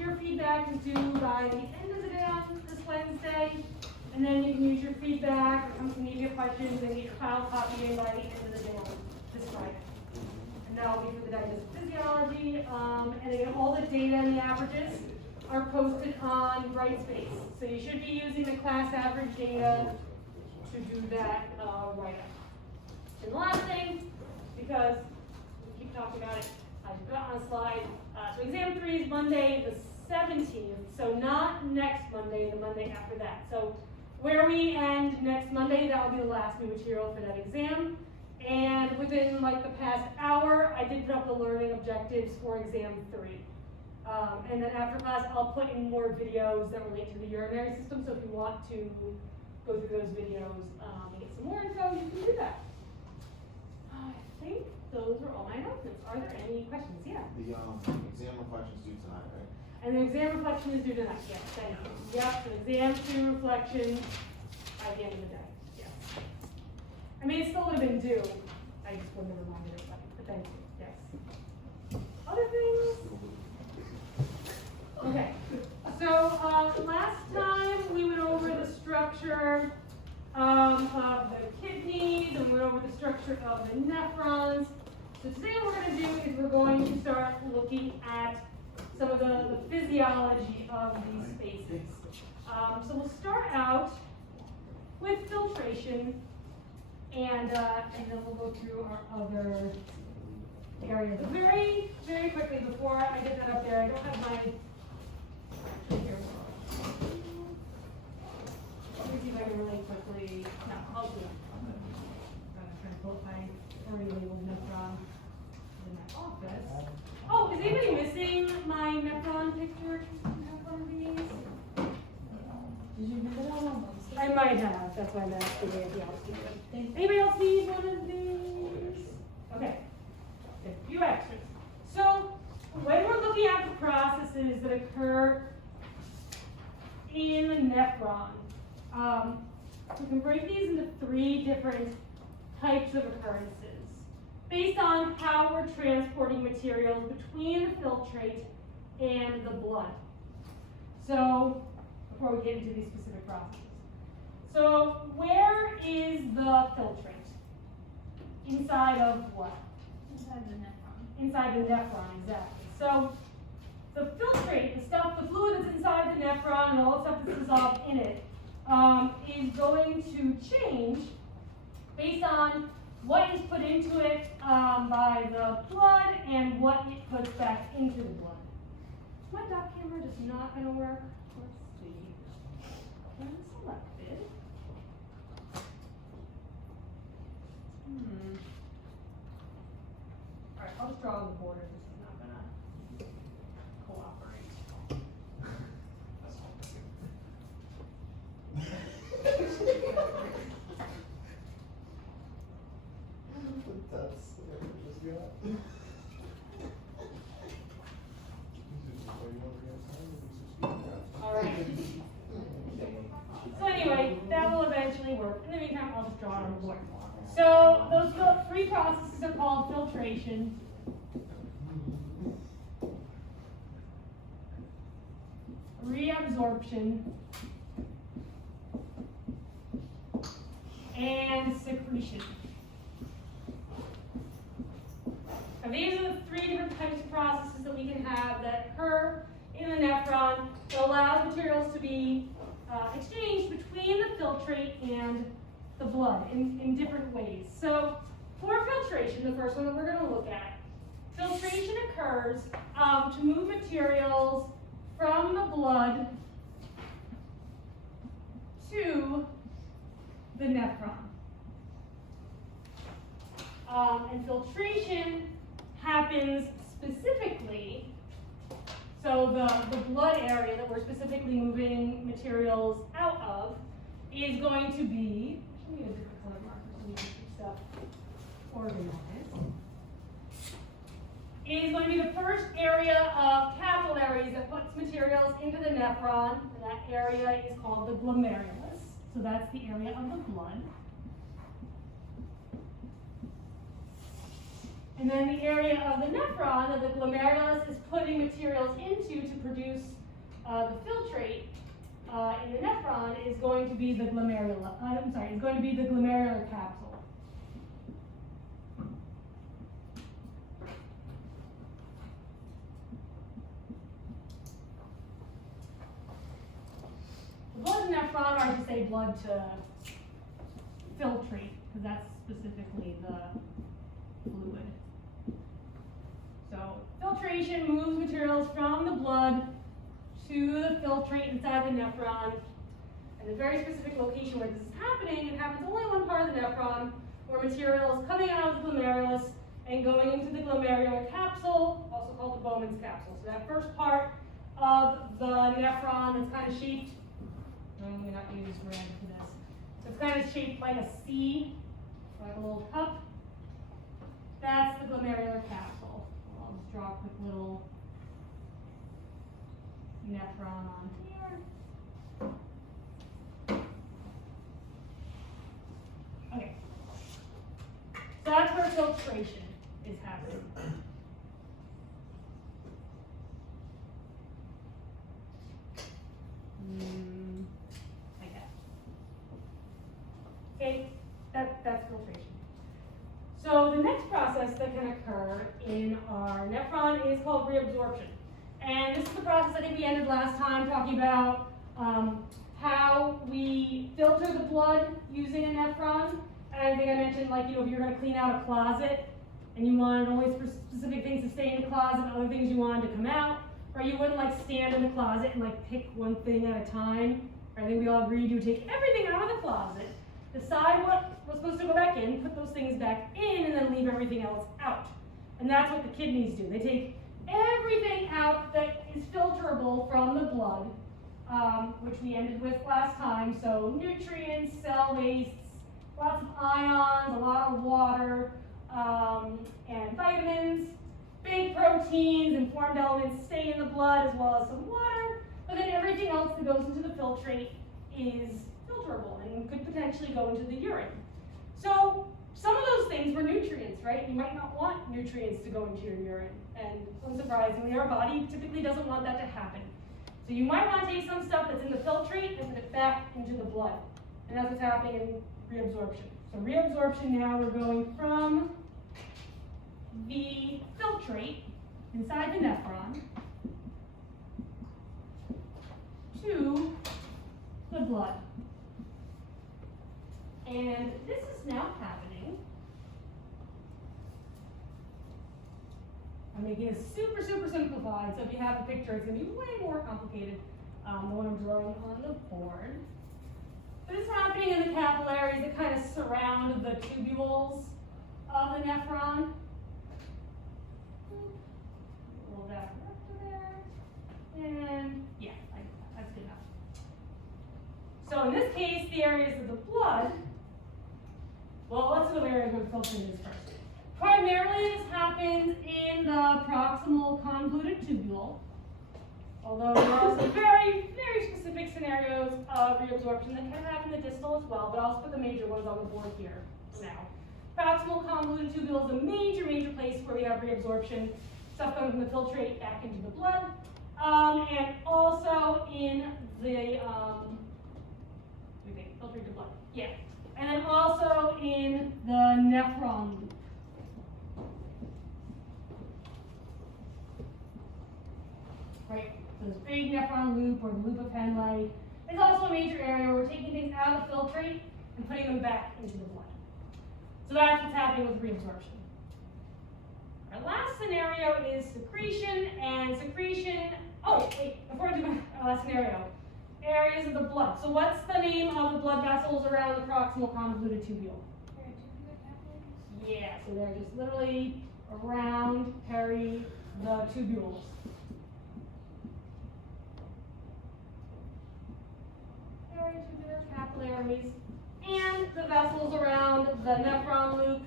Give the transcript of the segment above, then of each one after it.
your feedback is due by the end of the day on this Wednesday, and then you can use your feedback or come to me your questions and get your file copy in by the end of the day on this Friday. And that will be for the digestive physiology, and again, all the data and the averages are posted on Brightspace. So you should be using the class average data to do that write-up. And the last thing, because we keep talking about it, I put it on a slide. So exam 3 is Monday the 17th, so not next Monday, the Monday after that. So where we end next Monday, that will be the last new material for that exam. And within like the past hour, I did put up the learning objectives for exam 3. And then after class, I'll put in more videos that relate to the urinary system. So if you want to go through those videos and get some more info, you can do that. I think those are all my announcements. Are there any questions? Yeah. The exam reflection's due tonight, right? And the exam reflection is due tonight. Yes, thank you. Yep, so exam 2 reflection at the end of the day. Yes. I mean, it still would have been due. I just wouldn't have reminded everybody. But thank you. Yes. Other things? Okay. So last time we went over the structure of the kidneys and went over the structure of the nephrons. So today what we're going to do is we're going to start looking at some of the physiology of these spaces. So we'll start out with filtration, and then we'll go through our other areas. But very, very quickly, before I get that up there, I don't have my here. Let me see if I can really quickly. No, I'll do it. I'm trying to pull up my already labeled nephron in my office. Oh, is anybody missing my nephron picture? Nephron these? Did you have it on? I might have. That's why I'm asking if else needs. Anybody else need one of these? Okay. A few extras. So when we're looking at the processes that occur in the nephron, we can break these into 3 different types of occurrences based on how we're transporting materials between the filtrate and the blood. So before we get into these specific processes. So where is the filtrate? Inside of what? Inside the nephron. Inside the nephron, exactly. So the filtrate, the stuff, the fluid that's inside the nephron and all the stuff that's dissolved in it, is going to change based on what is put into it by the blood and what it puts back into the blood. My dot camera just not going to work. Let's see. Unselected. All right, I'll just draw on the border. This is not going to cooperate. All right. So anyway, that will eventually work. In the meantime, I'll just draw it on the board. So those 3 processes are called filtration, reabsorption, and secretion. Now these are the 3 different types of processes that we can have that occur in the nephron that allows materials to be exchanged between the filtrate and the blood in different ways. So for filtration, the first one that we're going to look at, filtration occurs to move materials from the blood to the nephron. And filtration happens specifically, so the blood area that we're specifically moving materials out of is going to be, let me get a different color marker so we can keep stuff organized. Is going to be the first area of capillaries that puts materials into the nephron, and that area is called the glomerulus. So that's the area of the blood. And then the area of the nephron that the glomerulus is putting materials into to produce the filtrate in the nephron is going to be the is going to be the glomerular capsule. The blood and nephron are to say blood to filtrate, because that's specifically the fluid. So filtration moves materials from the blood to the filtrate inside the nephron. And a very specific location where this is happening, it happens only in one part of the nephron, where material is coming out of the glomerulus and going into the glomerular capsule, also called the Bowman's capsule. So that first part of the nephron that's kind of shaped, I'm going to not use red for this. So it's kind of shaped like a C, like a little cup. That's the glomerular capsule. I'll just draw a quick little nephron on here. Okay. So that's where filtration is happening. Like that. Okay, that's filtration. So the next process that can occur in our nephron is called reabsorption. And this is the process I think we ended last time talking about how we filter the blood using a nephron. And I think I mentioned, like, if you're going to clean out a closet and you wanted only specific things to stay in the closet and other things you wanted to come out, or you wouldn't like stand in the closet and like pick one thing at a time. I think we all agreed you would take everything out of the closet, decide what was supposed to go back in, put those things back in, and then leave everything else out. And that's what the kidneys do. They take everything out that is filterable from the blood, which we ended with last time. So nutrients, cell wastes, lots of ions, a lot of water, and vitamins, big proteins and formed elements stay in the blood, as well as some water. But then everything else that goes into the filtrate is filterable and could potentially go into the urine. So some of those things were nutrients, right? You might not want nutrients to go into your urine. And unsurprisingly, our body typically doesn't want that to happen. So you might want to take some stuff that's in the filtrate and put it back into the blood. And that's what's happening in reabsorption. So reabsorption now, we're going from the filtrate inside the nephron to the blood. And this is now happening. I'm making it super, super simplified, so if you have a picture, it's going to be way more complicated than what I'm drawing on the board. This is happening in the capillaries that kind of surround the tubules of the nephron. Roll that up to there. And yeah, that's good enough. So in this case, the areas of the blood, well, let's look at the areas where the filtering is first. Primarily, this happens in the proximal convoluted tubule, although there are some very, very specific scenarios of reabsorption that can happen in the distal as well, but I'll just put the major ones on the board here now. Proximal convoluted tubule is a major, major place where we have reabsorption, stuff coming from the filtrate back into the blood, and also in the, filtrate to blood, yeah. And then also in the nephron loop. Right, so this big nephron loop or the loop of Henle is also a major area where we're taking things out of the filtrate and putting them back into the blood. So that's what's happening with reabsorption. Our last scenario is secretion, and secretion, oh wait, before I do my last scenario, areas of the blood. So what's the name of the blood vessels around the proximal convoluted tubule? Yeah, so they're just literally around peri the tubules. Peritubular capillaries, and the vessels around the nephron loop.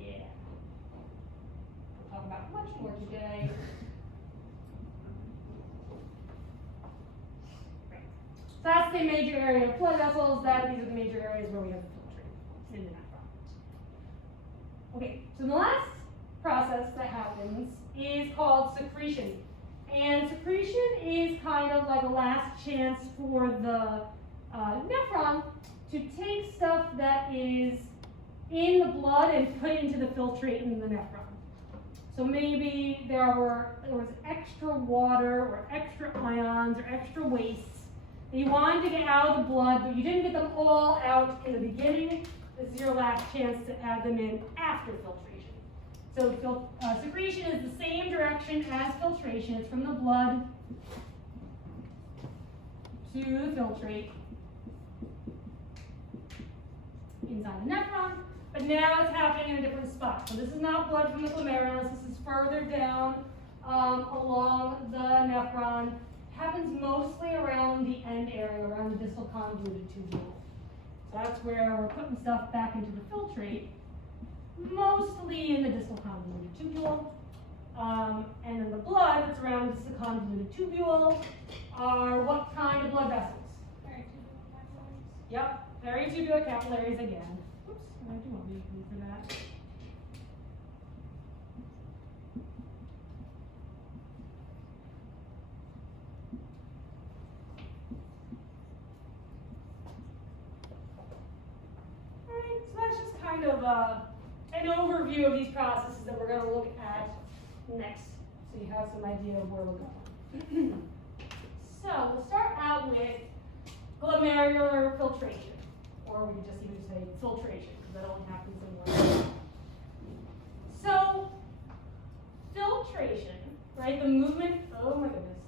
Yeah. We'll talk about much more today. Right. So that's the major area of blood vessels. These are the major areas where we have the filtrate in the nephron. Okay, so the last process that happens is called secretion. And secretion is kind of like a last chance for the nephron to take stuff that is in the blood and put it into the filtrate in the nephron. So maybe there was extra water or extra ions or extra wastes that you wanted to get out of the blood, but you didn't get them all out in the beginning. This is your last chance to add them in after filtration. So secretion is the same direction as filtration. It's from the blood to the filtrate inside the nephron, but now it's happening in a different spot. So this is not blood from the glomerulus. This is further down along the nephron. Happens mostly around the end area, around the distal convoluted tubule. So that's where we're putting stuff back into the filtrate, mostly in the distal convoluted tubule. And then the blood that's around the distal convoluted tubule are what kind of blood vessels? Peritubular capillaries. Yep, peritubular capillaries again. Oops, I do want to be for that. Alright, so that's just kind of an overview of these processes that we're going to look at next, so you have some idea of where we're going. So we'll start out with glomerular filtration, or we could just even say filtration, because that only happens in one. So filtration, right? The movement. Oh my goodness.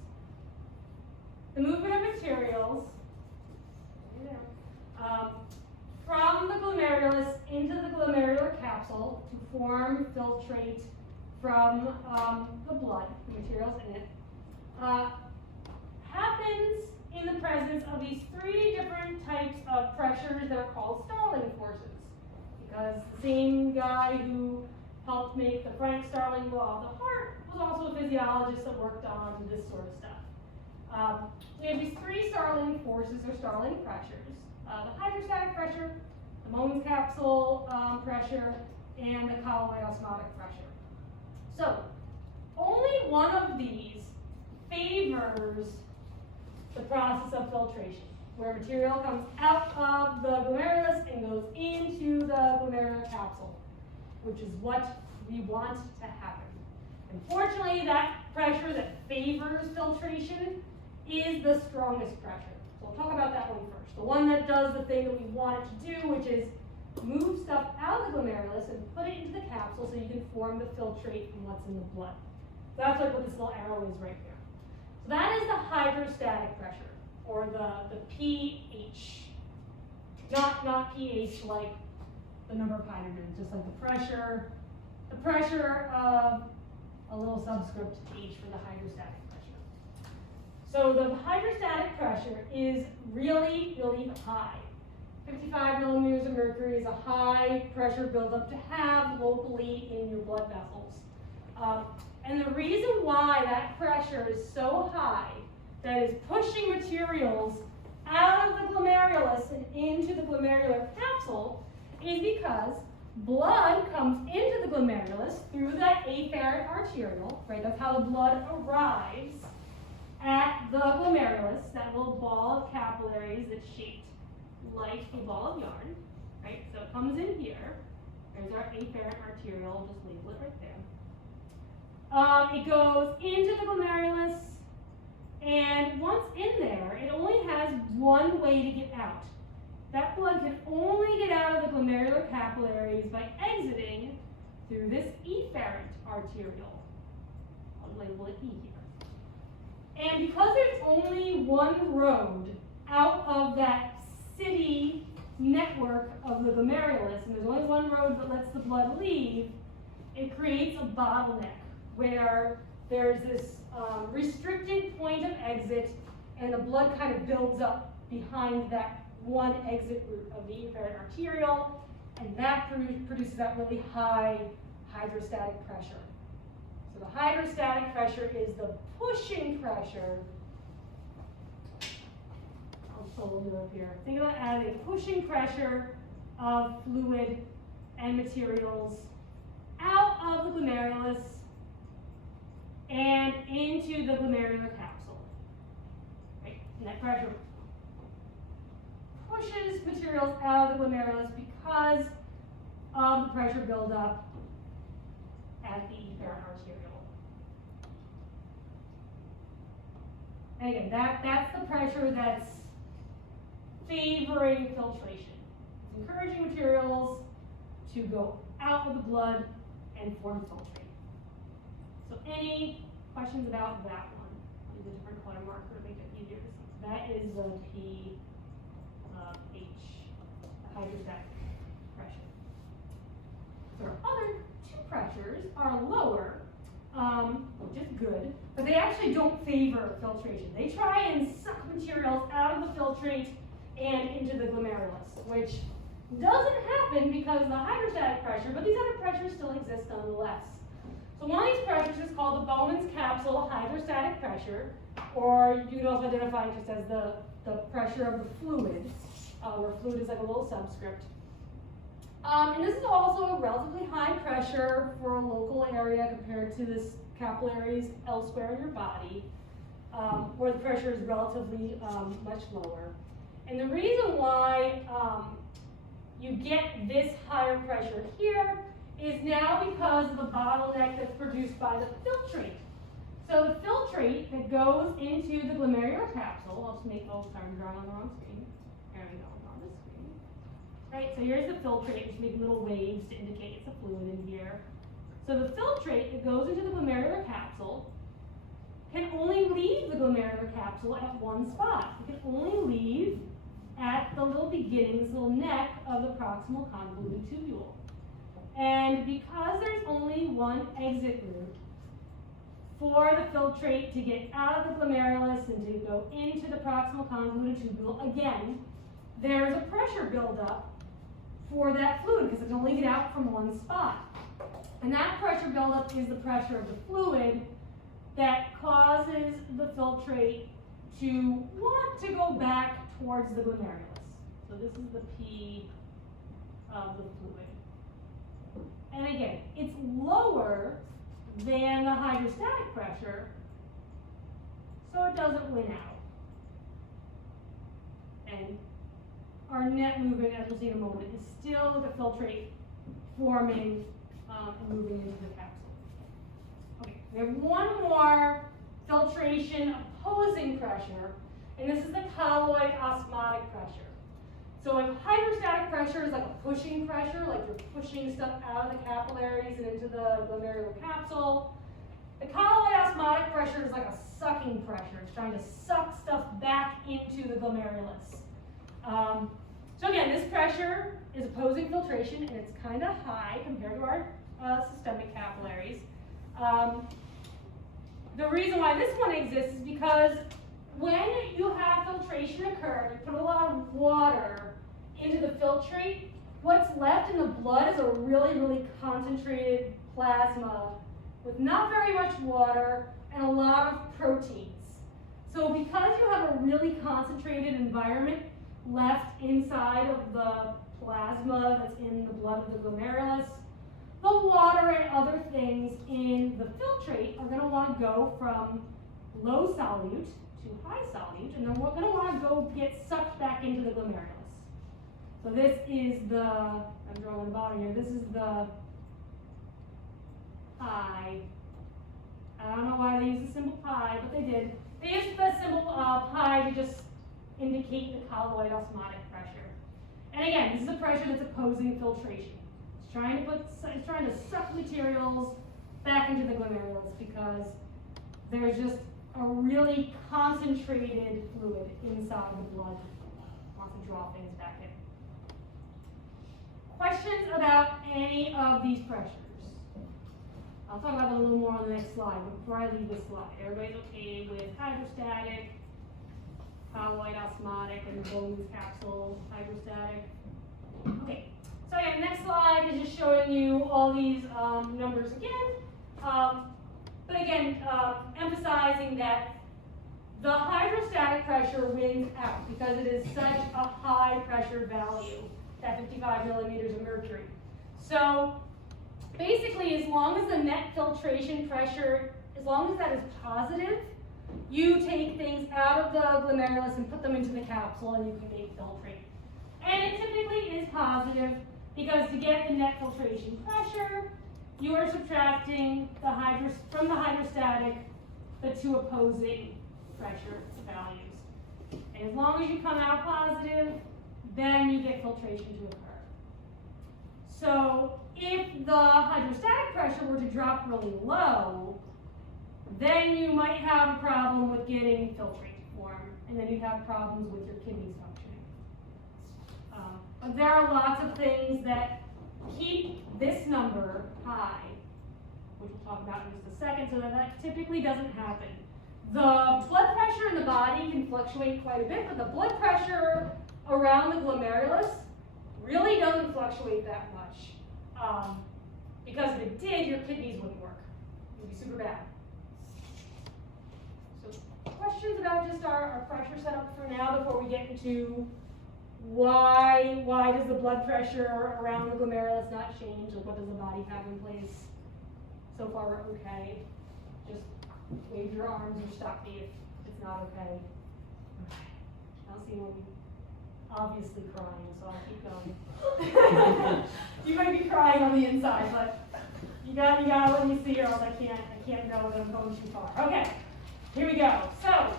The movement of materials from the glomerulus into the glomerular capsule to form filtrate from the blood, the materials in it, happens in the presence of these three different types of pressures that are called Starling forces. Because the same guy who helped make the Frank Starling law of the heart was also a physiologist that worked on this sort of stuff. We have these three Starling forces or Starling pressures. The hydrostatic pressure, the Mohs capsule pressure, and the colloid osmotic pressure. So, only one of these favors the process of filtration, where material comes out of the glomerulus and goes into the glomerular capsule, which is what we want to happen. Unfortunately, that pressure that favors filtration is the strongest pressure. So we'll talk about that one first. The one that does the thing that we want it to do, which is move stuff out of the glomerulus and put it into the capsule so you can form the filtrate from what's in the blood. So that's like what this little arrow is right there. So that is the hydrostatic pressure, or the pH. Not pH like the number of hydrogens, just like the pressure of a little subscript H for the hydrostatic pressure. So the hydrostatic pressure is really, really high. 55 millimeters of mercury is a high pressure buildup to have locally in your blood vessels. And the reason why that pressure is so high that is pushing materials out of the glomerulus and into the glomerular capsule is because blood comes into the glomerulus through that afferent arteriole, right? That's how the blood arrives at the glomerulus, that little ball of capillaries that's shaped like a ball of yarn, right? So it comes in here. There's our afferent arteriole, just label it right there. It goes into the glomerulus, and once in there, it only has one way to get out. That blood can only get out of the glomerular capillaries by exiting through this efferent arteriole. I'll label it E here. And because there's only one road out of that city network of the glomerulus, and there's only one road that lets the blood leave, it creates a bottleneck where there's this restricted point of exit, and the blood kind of builds up behind that one exit route of the efferent arteriole, and that produces that really high hydrostatic pressure. So the hydrostatic pressure is the pushing pressure. I'll pull a little up here. Think of it as a pushing pressure of fluid and materials of the glomerulus and into the glomerular capsule. Right? And that pressure pushes materials out of the glomerulus because of the pressure buildup at the efferent arteriole. And again, that's the pressure that's favoring filtration. It's encouraging materials to go out of the blood and form filtrate. So any questions about that one? I'll use a different color marker to make it easier to see. So that is the pH, the hydrostatic pressure. So our other two pressures are lower, which is good, but they actually don't favor filtration. They try and suck materials out of the filtrate and into the glomerulus, which doesn't happen because of the hydrostatic pressure, but these other pressures still exist nonetheless. So one of these pressures is called the Bowman's capsule hydrostatic pressure, or you can also identify it just as the pressure of the fluid, where fluid is like a little subscript. And this is also a relatively high pressure for a local area compared to the capillaries elsewhere in your body, where the pressure is relatively much lower. And the reason why you get this higher pressure here is now because of the bottleneck that's produced by the filtrate. So the filtrate that goes into the glomerular capsule, I'll just make, sorry, I'm drawing on the wrong screen. There we go, on this screen. Right, so here's the filtrate, just make little waves to indicate it's a fluid in here. So the filtrate that goes into the glomerular capsule can only leave the glomerular capsule at one spot. It can only leave at the little beginnings, little neck of the proximal convoluted tubule. And because there's only one exit route for the filtrate to get out of the glomerulus and to go into the proximal convoluted tubule, again, there's a pressure buildup for that fluid because it can only get out from one spot. And that pressure buildup is the pressure of the fluid that causes the filtrate to want to go back towards the glomerulus. So this is the P of the fluid. And again, it's lower than the hydrostatic pressure, so it doesn't win out. And our net movement, as we'll see in a moment, is still the filtrate forming and moving into the capsule. Okay, we have one more filtration opposing pressure, and this is the colloid osmotic pressure. So if hydrostatic pressure is like a pushing pressure, like you're pushing stuff out of the capillaries and into the glomerular capsule, the colloid osmotic pressure is like a sucking pressure. It's trying to suck stuff back into the glomerulus. So again, this pressure is opposing filtration, and it's kind of high compared to our systemic capillaries. The reason why this one exists is because when you have filtration occur, you put a lot of water into the filtrate, what's left in the blood is a really, really concentrated plasma with not very much water and a lot of proteins. So because you have a really concentrated environment left inside of the plasma that's in the blood of the glomerulus, the water and other things in the filtrate are going to want to go from low solute to high solute, and then we're going to want to go get sucked back into the glomerulus. So this is the, I'm drawing on the bottom here, this is the pi. I don't know why they used the symbol pi, but they did. They used the symbol pi to just indicate the colloid osmotic pressure. And again, this is a pressure that's opposing filtration. It's trying to suck materials back into the glomerulus because there's just a really concentrated fluid inside the blood. It wants to draw things back in. Questions about any of these pressures? I'll talk about them a little more on the next slide, but before I leave this slide, everybody's okay with hydrostatic, colloid osmotic, and the Bowman's capsule hydrostatic? Okay, so again, next slide is just showing you all these numbers again. But again, emphasizing that the hydrostatic pressure wins out because it is such a high pressure value, that 55 millimeters of mercury. So basically, as long as the net filtration pressure, as long as that is positive, you take things out of the glomerulus and put them into the capsule and you can make filtrate. And it typically is positive because to get the net filtration pressure, you are subtracting from the hydrostatic the two opposing pressure values. And as long as you come out positive, then you get filtration to occur. So if the hydrostatic pressure were to drop really low, then you might have a problem with getting filtrate to form, and then you'd have problems with your kidneys functioning. But there are lots of things that keep this number high, which we'll talk about in just a second, so that typically doesn't happen. The blood pressure in the body can fluctuate quite a bit, but the blood pressure around the glomerulus really doesn't fluctuate that much. Because if it did, your kidneys wouldn't work. It would be super bad. So questions about just our pressure setup for now before we get into why does the blood pressure around the glomerulus not change? Like what does the body have in place? So far we're okay. Just wave your arms or stop me if it's not okay. Okay. I don't see anyone obviously crying, so I'll keep going. You might be crying on the inside, but you gotta let me see or else I can't know that I'm going too far. Okay, here we go. So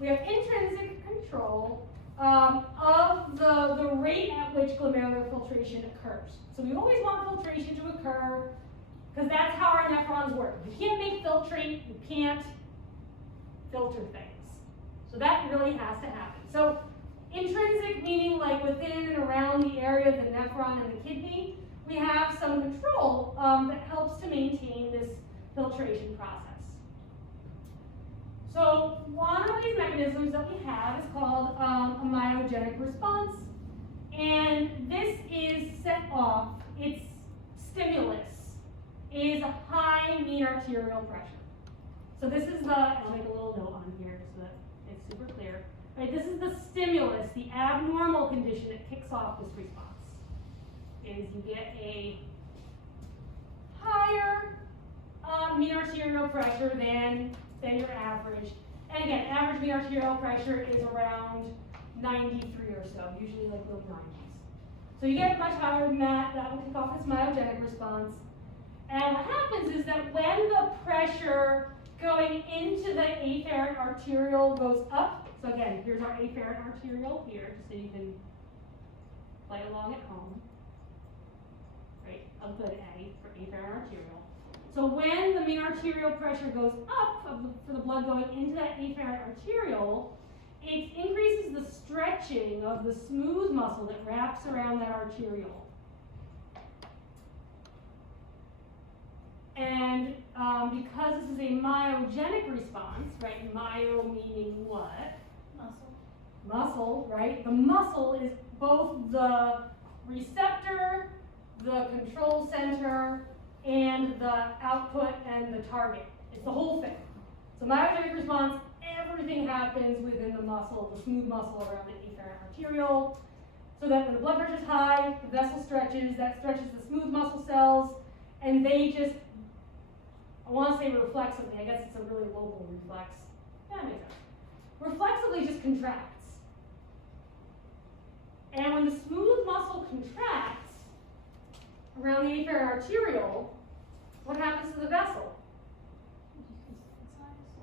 we have intrinsic control of the rate at which glomerular filtration occurs. So we always want filtration to occur because that's how our nephrons work. If you can't make filtrate, you can't filter things. So that really has to happen. So intrinsic meaning like within and around the area of the nephron and the kidney, we have some control that helps to maintain this filtration process. So one of these mechanisms that we have is called a myogenic response. And this is set off, its stimulus is a high mean arterial pressure. So this is I'll make a little note on here so that it's super clear. Right, this is the stimulus, the abnormal condition that kicks off this response. Is you get a higher mean arterial pressure than your average. And again, average mean arterial pressure is around 93 or so, usually like low 90s. So you get much higher than that, that will kick off this myogenic response. And what happens is that when the pressure going into the afferent arteriole goes up, so again, here's our afferent arteriole here, just so you can play along at home. Right, a good A for afferent arteriole. So when the mean arterial pressure goes up for the blood going into that afferent arteriole, it increases the stretching of the smooth muscle that wraps around that arteriole. And because this is a myogenic response, right, myo meaning what? Muscle. Muscle, right? The muscle is both the receptor, the control center, and the output and the target. It's the whole thing. So myogenic response, everything happens within the muscle, the smooth muscle around the afferent arteriole, so that when the blood pressure is high, the vessel stretches, that stretches the smooth muscle cells, and they just, I want to say reflexively, I guess it's a really local reflex. Yeah, that makes sense. Reflexively just contracts. And when the smooth muscle contracts around the afferent arteriole, what happens to the vessel?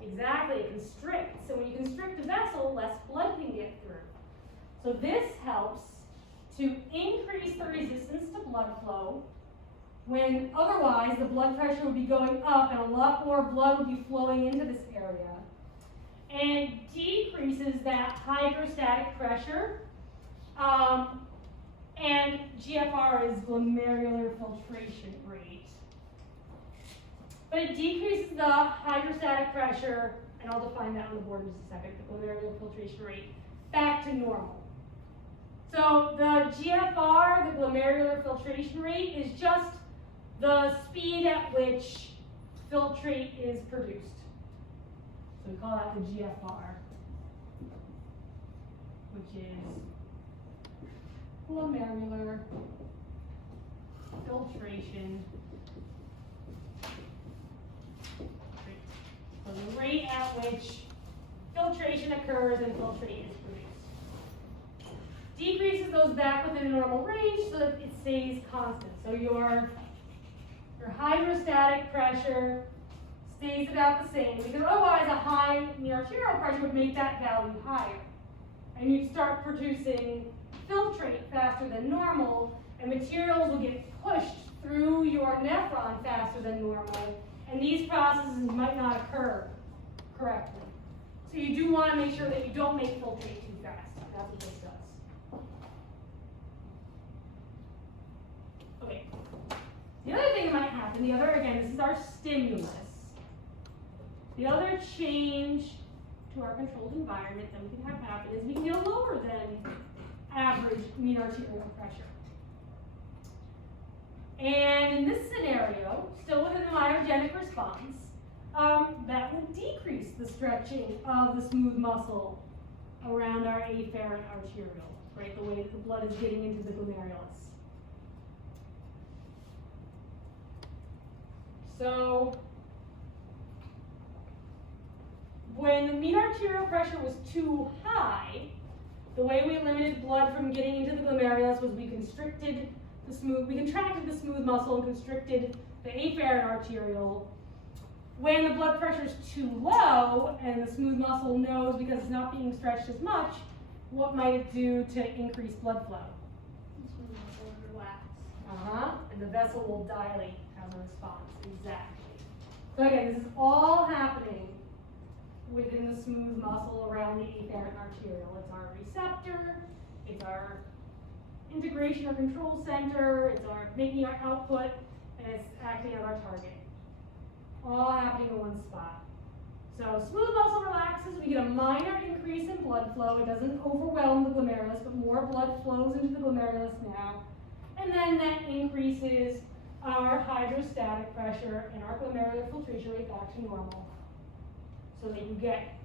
Exactly, it constricts. So when you constrict a vessel, less blood can get through. So this helps to increase the resistance to blood flow, when otherwise the blood pressure would be going up and a lot more blood would be flowing into this area. And decreases that hydrostatic pressure. And GFR is glomerular filtration rate. But it decreases the hydrostatic pressure, and I'll define that on the board in just a second, the glomerular filtration rate, back to normal. So the GFR, the glomerular filtration rate, is just the speed at which filtrate is produced. So we call that the GFR, which is glomerular filtration rate. So the rate at which filtration occurs and filtrate is produced. Decreases those back within a normal range so that it stays constant. So your hydrostatic pressure stays about the same, because otherwise a high arterial pressure would make that value higher. And you'd start producing filtrate faster than normal, and materials will get pushed through your nephron faster than normal, and these processes might not occur correctly. So you do want to make sure that you don't make filtrate too fast. That's what this does. Okay. The other thing that might happen, again, this is our stimulus. The other change to our controlled environment that we can have happen is we can get a lower than average mean arterial pressure. And in this scenario, still within the myogenic response, that will decrease the stretching of the smooth muscle around our afferent arteriole, right? The way that the blood is getting into the glomerulus. So, when the mean arterial pressure was too high, the way we limited blood from getting into the glomerulus was we contracted the smooth muscle and constricted the afferent arteriole. When the blood pressure is too low and the smooth muscle knows because it's not being stretched as much, what might it do to increase blood flow? The smooth muscle will relax. And the vessel will dilate as a response. Exactly. So again, this is all happening within the smooth muscle around the afferent arteriole. It's our receptor, it's our integration or control center, it's our making our output, and it's acting as our target. All happening in one spot. So smooth muscle relaxes, we get a minor increase in blood flow. It doesn't overwhelm the glomerulus, but more blood flows into the glomerulus now. And then that increases our hydrostatic pressure and our glomerular filtration rate back to normal. So that you get,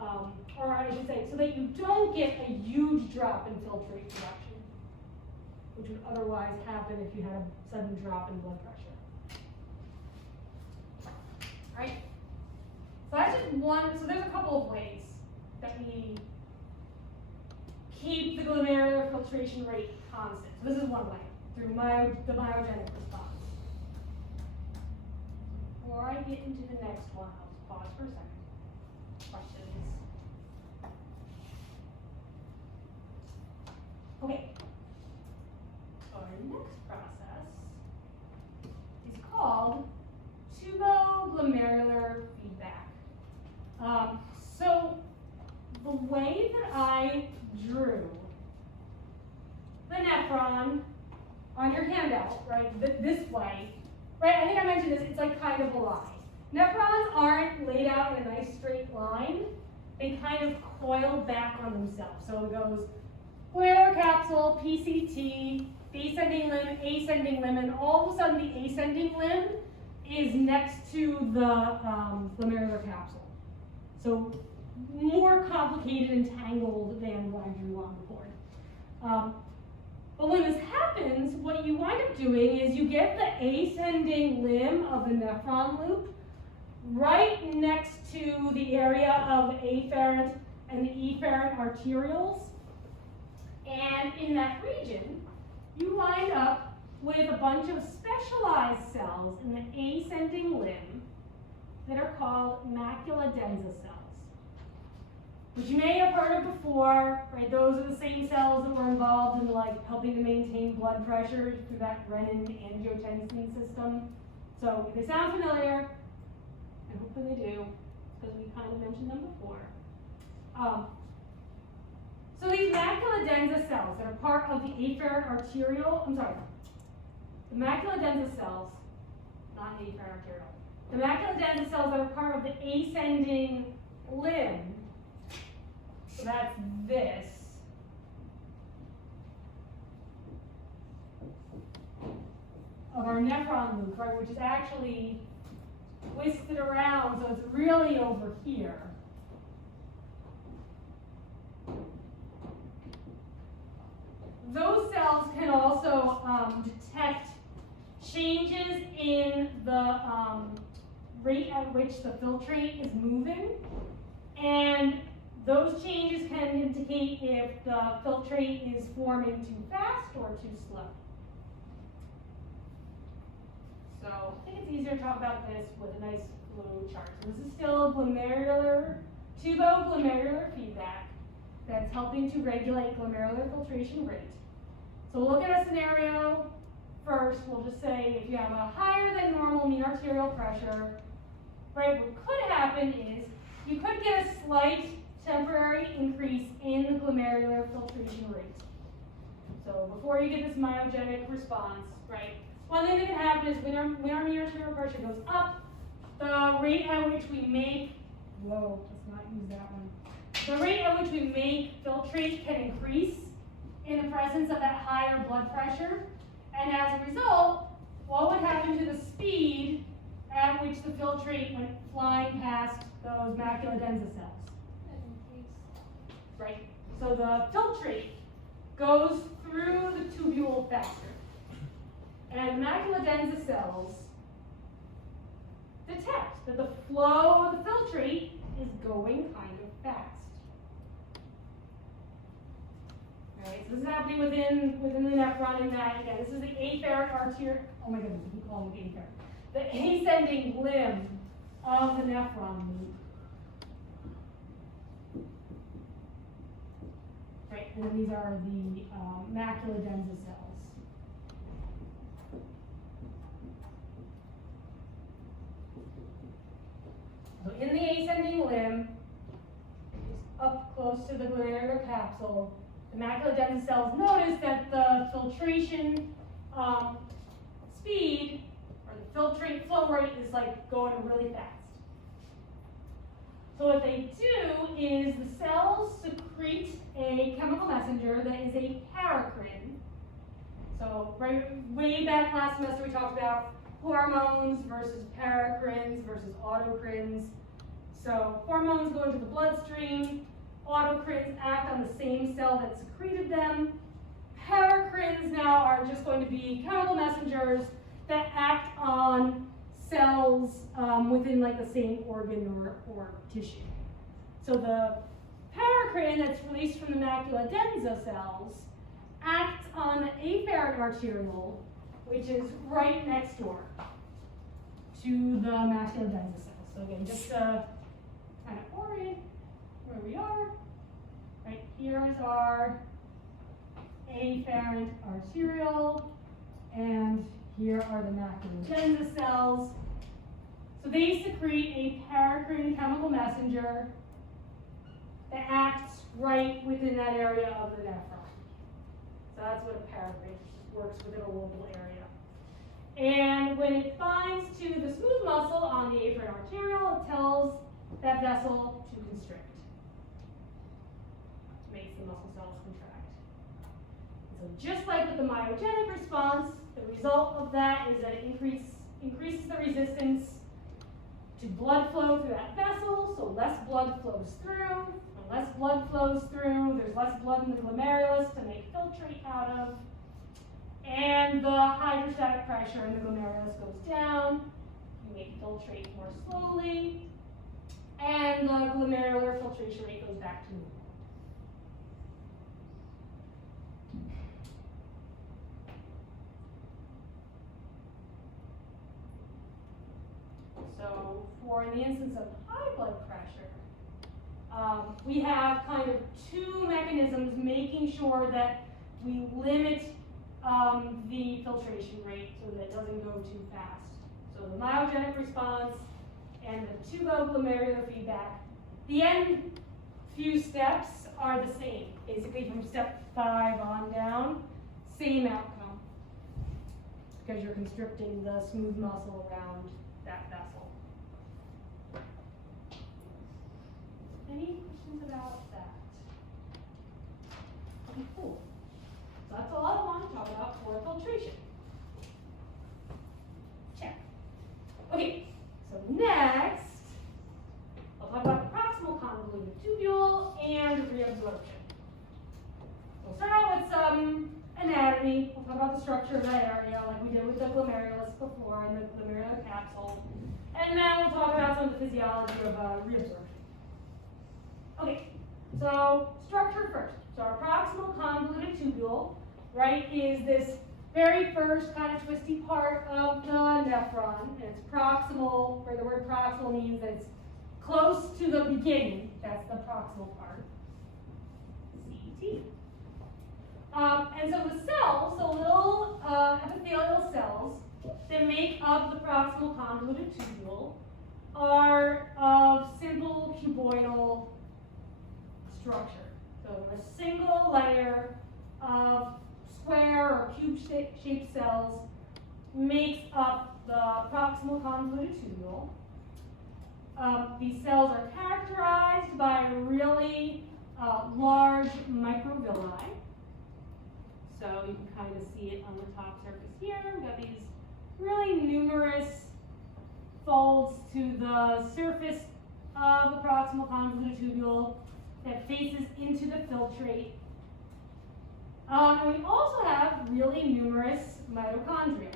or I should say, so that you don't get a huge drop in filtrate production, which would otherwise happen if you had a sudden drop in blood pressure. Right? So that's just one, so there's a couple of ways that we keep the glomerular filtration rate constant. So this is one way, through the myogenic response. Before I get into the next one, I'll pause for a second. Questions? Okay. Our next process is called tuboglomerular feedback. So the way that I drew the nephron on your handout, right, this way, right, I think I mentioned this, it's like kind of a line. Nephrons aren't laid out in a nice straight line. They kind of coil back on themselves. So it goes glomerular capsule, PCT, descending limb, ascending limb, and all of a sudden the ascending limb is next to the glomerular capsule. So more complicated and tangled than what I drew on the board. But when this happens, what you wind up doing is you get the ascending limb of the nephron loop right next to the area of the afferent and the efferent arterioles. And in that region, you wind up with a bunch of specialized cells in the ascending limb that are called macula densa cells, which you may have heard of before, right? Those are the same cells that were involved in like helping to maintain blood pressure through that renin-angiotensin system. So if they sound familiar, and hopefully they do, because we kind of mentioned them before. So these macula densa cells that are part of the afferent arteriole, the macula densa cells, not the afferent arteriole, the macula densa cells that are part of the ascending limb, so that's this, of our nephron loop, right, which is actually twisted around, so it's really over here. Those cells can also detect changes in the rate at which the filtrate is moving, and those changes can indicate if the filtrate is forming too fast or too slow. So I think it's easier to talk about this with a nice flow chart. So this is still tuboglomerular feedback that's helping to regulate glomerular filtration rate. So look at a scenario first. We'll just say if you have a higher than normal mean arterial pressure, right, what could happen is you could get a slight temporary increase in the glomerular filtration rate. So before you get this myogenic response, right, one thing that can happen is when our mean arterial pressure goes up, the rate at which we make, whoa, let's not use that one. The rate at which we make filtrate can increase in the presence of that higher blood pressure. And as a result, what would happen to the speed at which the filtrate went flying past those macula densa cells? Right. So the filtrate goes through the tubule faster. And macula densa cells detect that the flow of the filtrate is going kind of fast. Right, so this is happening within the nephron in that, again, this is the afferent arterial, oh my goodness, I keep calling it afferent. The ascending limb of the nephron loop. Right, and then these are the macula densa cells. So in the ascending limb, up close to the glomerular capsule, the macula densa cells notice that the filtration speed, or the filtrate flow rate, is like going really fast. So what they do is the cells secrete a chemical messenger that is a paracrine. So way back last semester we talked about hormones versus paracrines versus autocrines. So hormones go into the bloodstream, autocrines act on the same cell that secreted them. Paracrines now are just going to be chemical messengers that act on cells within like the same organ or tissue. So the paracrine that's released from the macula densa cells acts on the afferent arteriole, which is right next door to the macula densa cells. So again, just to kind of orient where we are. Right here is our afferent arteriole, and here are the macula densa cells. So they secrete a paracrine chemical messenger that acts right within that area of the nephron. So that's what a paracrine works within a local area. And when it binds to the smooth muscle on the afferent arteriole, it tells that vessel to constrict. It makes the muscle cells contract. So just like with the myogenic response, the result of that is that it increases the resistance to blood flow through that vessel, so less blood flows through. When less blood flows through, there's less blood in the glomerulus to make filtrate out of, and the hydrostatic pressure in the glomerulus goes down. You make filtrate more slowly, and the glomerular filtration rate goes back to normal. So for the instance of high blood pressure, we have kind of two mechanisms making sure that we limit the filtration rate so that it doesn't go too fast. So the myogenic response and the tuboglomerular feedback. The end few steps are the same. Basically from step 5 on down, same outcome. Because you're constricting the smooth muscle around that vessel. Any questions about that? Okay, cool. So that's all I want to talk about for filtration. Check. Okay, so next, I'll talk about the proximal convoluted tubule and reabsorption. We'll start out with some anatomy. We'll talk about the structure of that area. area, like we did with the glomerulus before, and the glomerular capsule. And then we'll talk about some of the physiology of reabsorption. Okay, so structure first. So our proximal convoluted tubule, right, is this very first kind of twisty part of the nephron, and it's proximal, where the word proximal means that it's close to the beginning. That's the proximal part. CT. And so the cells, the little epithelial cells that make up the proximal convoluted tubule, are of simple cuboidal structure. So a single layer of square or cube-shaped cells makes up the proximal convoluted tubule. These cells are characterized by really large microvilli. So you can kind of see it on the top surface here. We've got these really numerous folds to the surface of the proximal convoluted tubule that faces into the filtrate. And we also have really numerous mitochondria.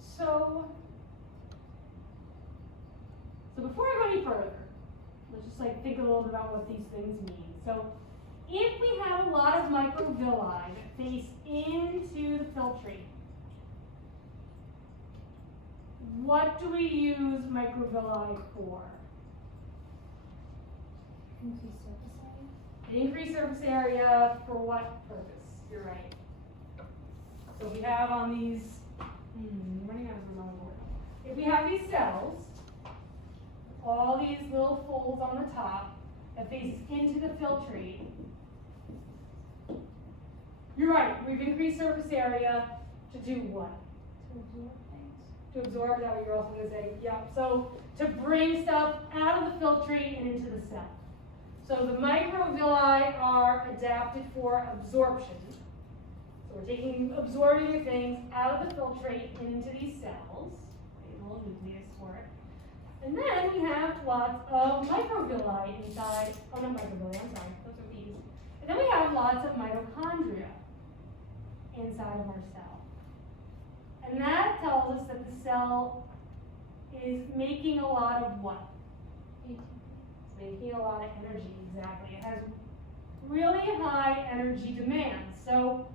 So before I go any further, let's just think a little bit about what these things mean. So if we have a lot of microvilli that face into the filtrate, what do we use microvilli for? Increase surface area. Increase surface area for what purpose? You're right. So we have on these, running out of room on the board. If we have these cells, all these little folds on the top that faces into the filtrate, you're right, we've increased surface area to do what? To absorb things. To absorb, that what you're also going to say? Yeah, so to bring stuff out of the filtrate and into the cell. So the microvilli are adapted for absorption. So we're absorbing things out of the filtrate and into these cells. A little nucleus for it. And then we have lots of microvilli inside, oh not microvilli, I'm sorry, those are these. And then we have lots of mitochondria inside of our cell. And that tells us that the cell is making a lot of what? ATP. It's making a lot of energy, exactly. It has really high energy demands. So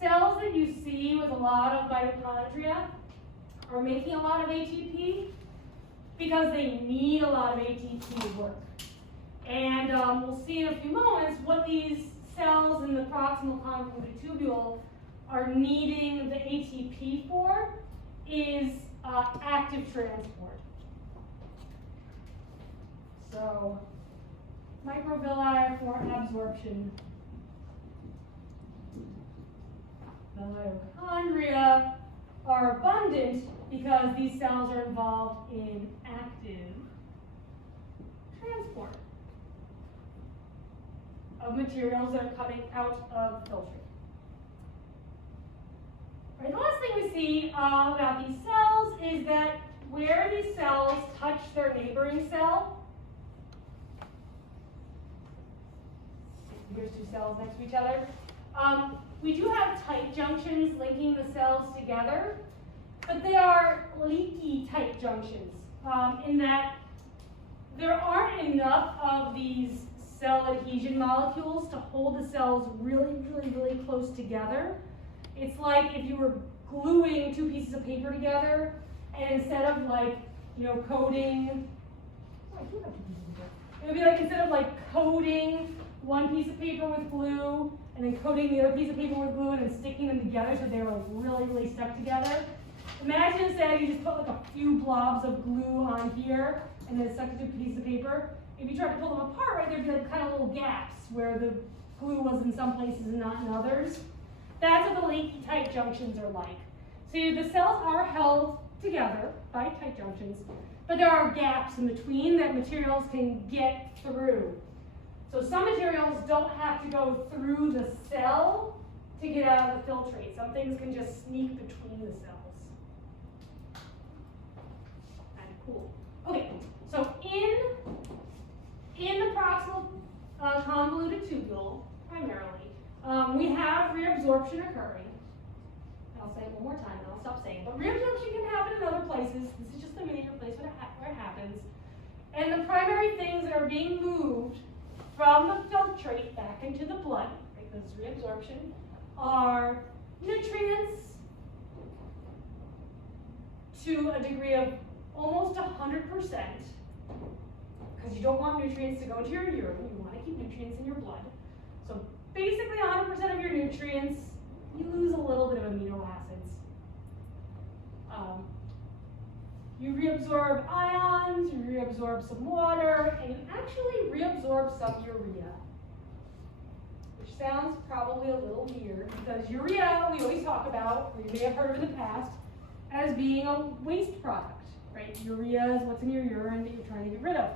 cells that you see with a lot of mitochondria are making a lot of ATP because they need a lot of ATP to work. And we'll see in a few moments what these cells in the proximal convoluted tubule are needing the ATP for is active transport. So microvilli for absorption. The mitochondria are abundant because these cells are involved in active transport of materials that are coming out of the filtrate. Right, the last thing we see about these cells is that where these cells touch their neighboring cell, here's two cells next to each other, we do have tight junctions linking the cells together, but they are leaky tight junctions in that there aren't enough of these cell adhesion molecules to hold the cells really, really, really close together. It's like if you were gluing two pieces of paper together, and instead of coating, it would be like instead of coating one piece of paper with glue and then coating the other piece of paper with glue and then sticking them together so they were really, really stuck together. Imagine instead you just put a few blobs of glue on here and then stuck to a piece of paper. If you tried to pull them apart, right, there'd be kind of little gaps where the glue was in some places and not in others. That's what the leaky tight junctions are like. So the cells are held together by tight junctions, but there are gaps in between that materials can get through. So some materials don't have to go through the cell to get out of the filtrate. Some things can just sneak between the cells. Kind of cool. Okay, so in the proximal convoluted tubule, primarily, we have reabsorption occurring. I'll say it one more time, and I'll stop saying it. But reabsorption can happen in other places. This is just the major place where it happens. And the primary things that are being moved from the filtrate back into the blood, because reabsorption, are nutrients to a degree of almost 100%, because you don't want nutrients to go into your urine. You want to keep nutrients in your blood. So basically 100% of your nutrients. You lose a little bit of amino acids. You reabsorb ions, you reabsorb some water, and you actually reabsorb some urea. Which sounds probably a little weird because urea, we always talk about, or you may have heard in the past, as being a waste product, right? Urea is what's in your urine that you're trying to get rid of.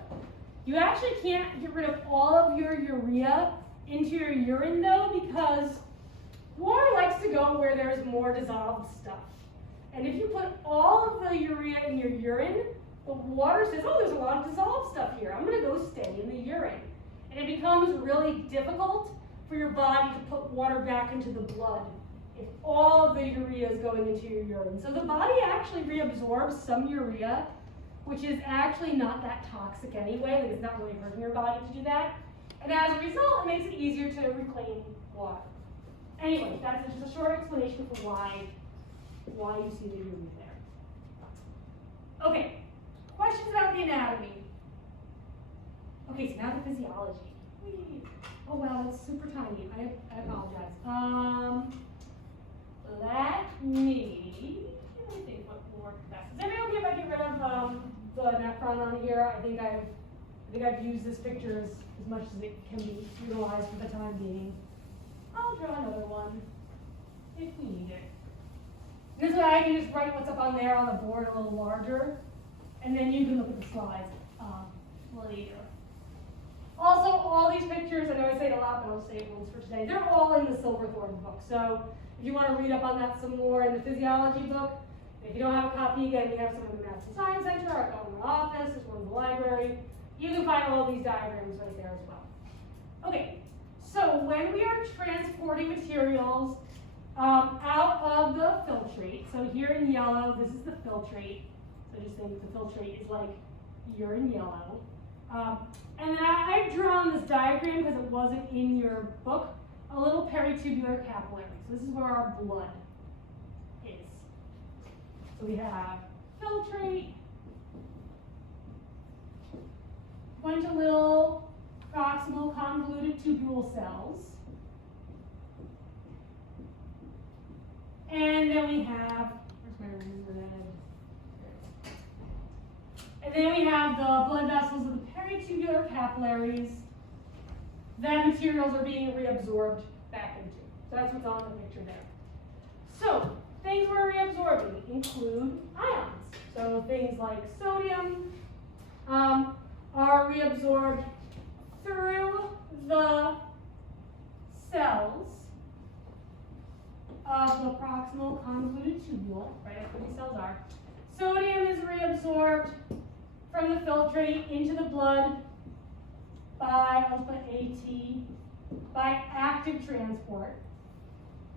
You actually can't get rid of all of your urea into your urine though, because water likes to go where there's more dissolved stuff. And if you put all of the urea in your urine, the water says, oh, there's a lot of dissolved stuff here. I'm going to go stay in the urine. And it becomes really difficult for your body to put water back into the blood if all of the urea is going into your urine. So the body actually reabsorbs some urea, which is actually not that toxic anyway. Like it's not really hurting your body to do that. And as a result, it makes it easier to reclaim water. Anyway, that's just a short explanation for why you see the urea there. Okay, questions about the anatomy. Okay, so now the physiology. Oh wow, that's super tiny. I apologize. Let me think what more capacity. Is everyone okay if I get rid of the nephron on here? I think I've used this picture as much as it can be utilized for the time being. I'll draw another one if we need it. This way I can just write what's up on there on the board a little larger, and then you can look at the slides later. Also, all these pictures, I know I say it a lot, but I'll say it once for today, they're all in the Silverthorne book. So if you want to read up on that some more in the physiology book, if you don't have a copy, again, we have some in the Math and Science Center, our government office, there's one in the library. You can find all of these diagrams right there as well. Okay, so when we are transporting materials out of the filtrate, so here in yellow, this is the filtrate. So just think the filtrate is like urine yellow. And then I've drawn this diagram because it wasn't in your book, a little peritubular capillary. So this is where our blood is. So we have filtrate, a bunch of little proximal convoluted tubule cells. And then we have, where's my red? And then we have the blood vessels of the peritubular capillaries that materials are being reabsorbed back into. So that's what's on the picture there. So things we're reabsorbing include ions. So things like sodium are reabsorbed through the cells of the proximal convoluted tubule, right? That's what these cells are. Sodium is reabsorbed from the filtrate into the blood by, I'll put AT, by active transport.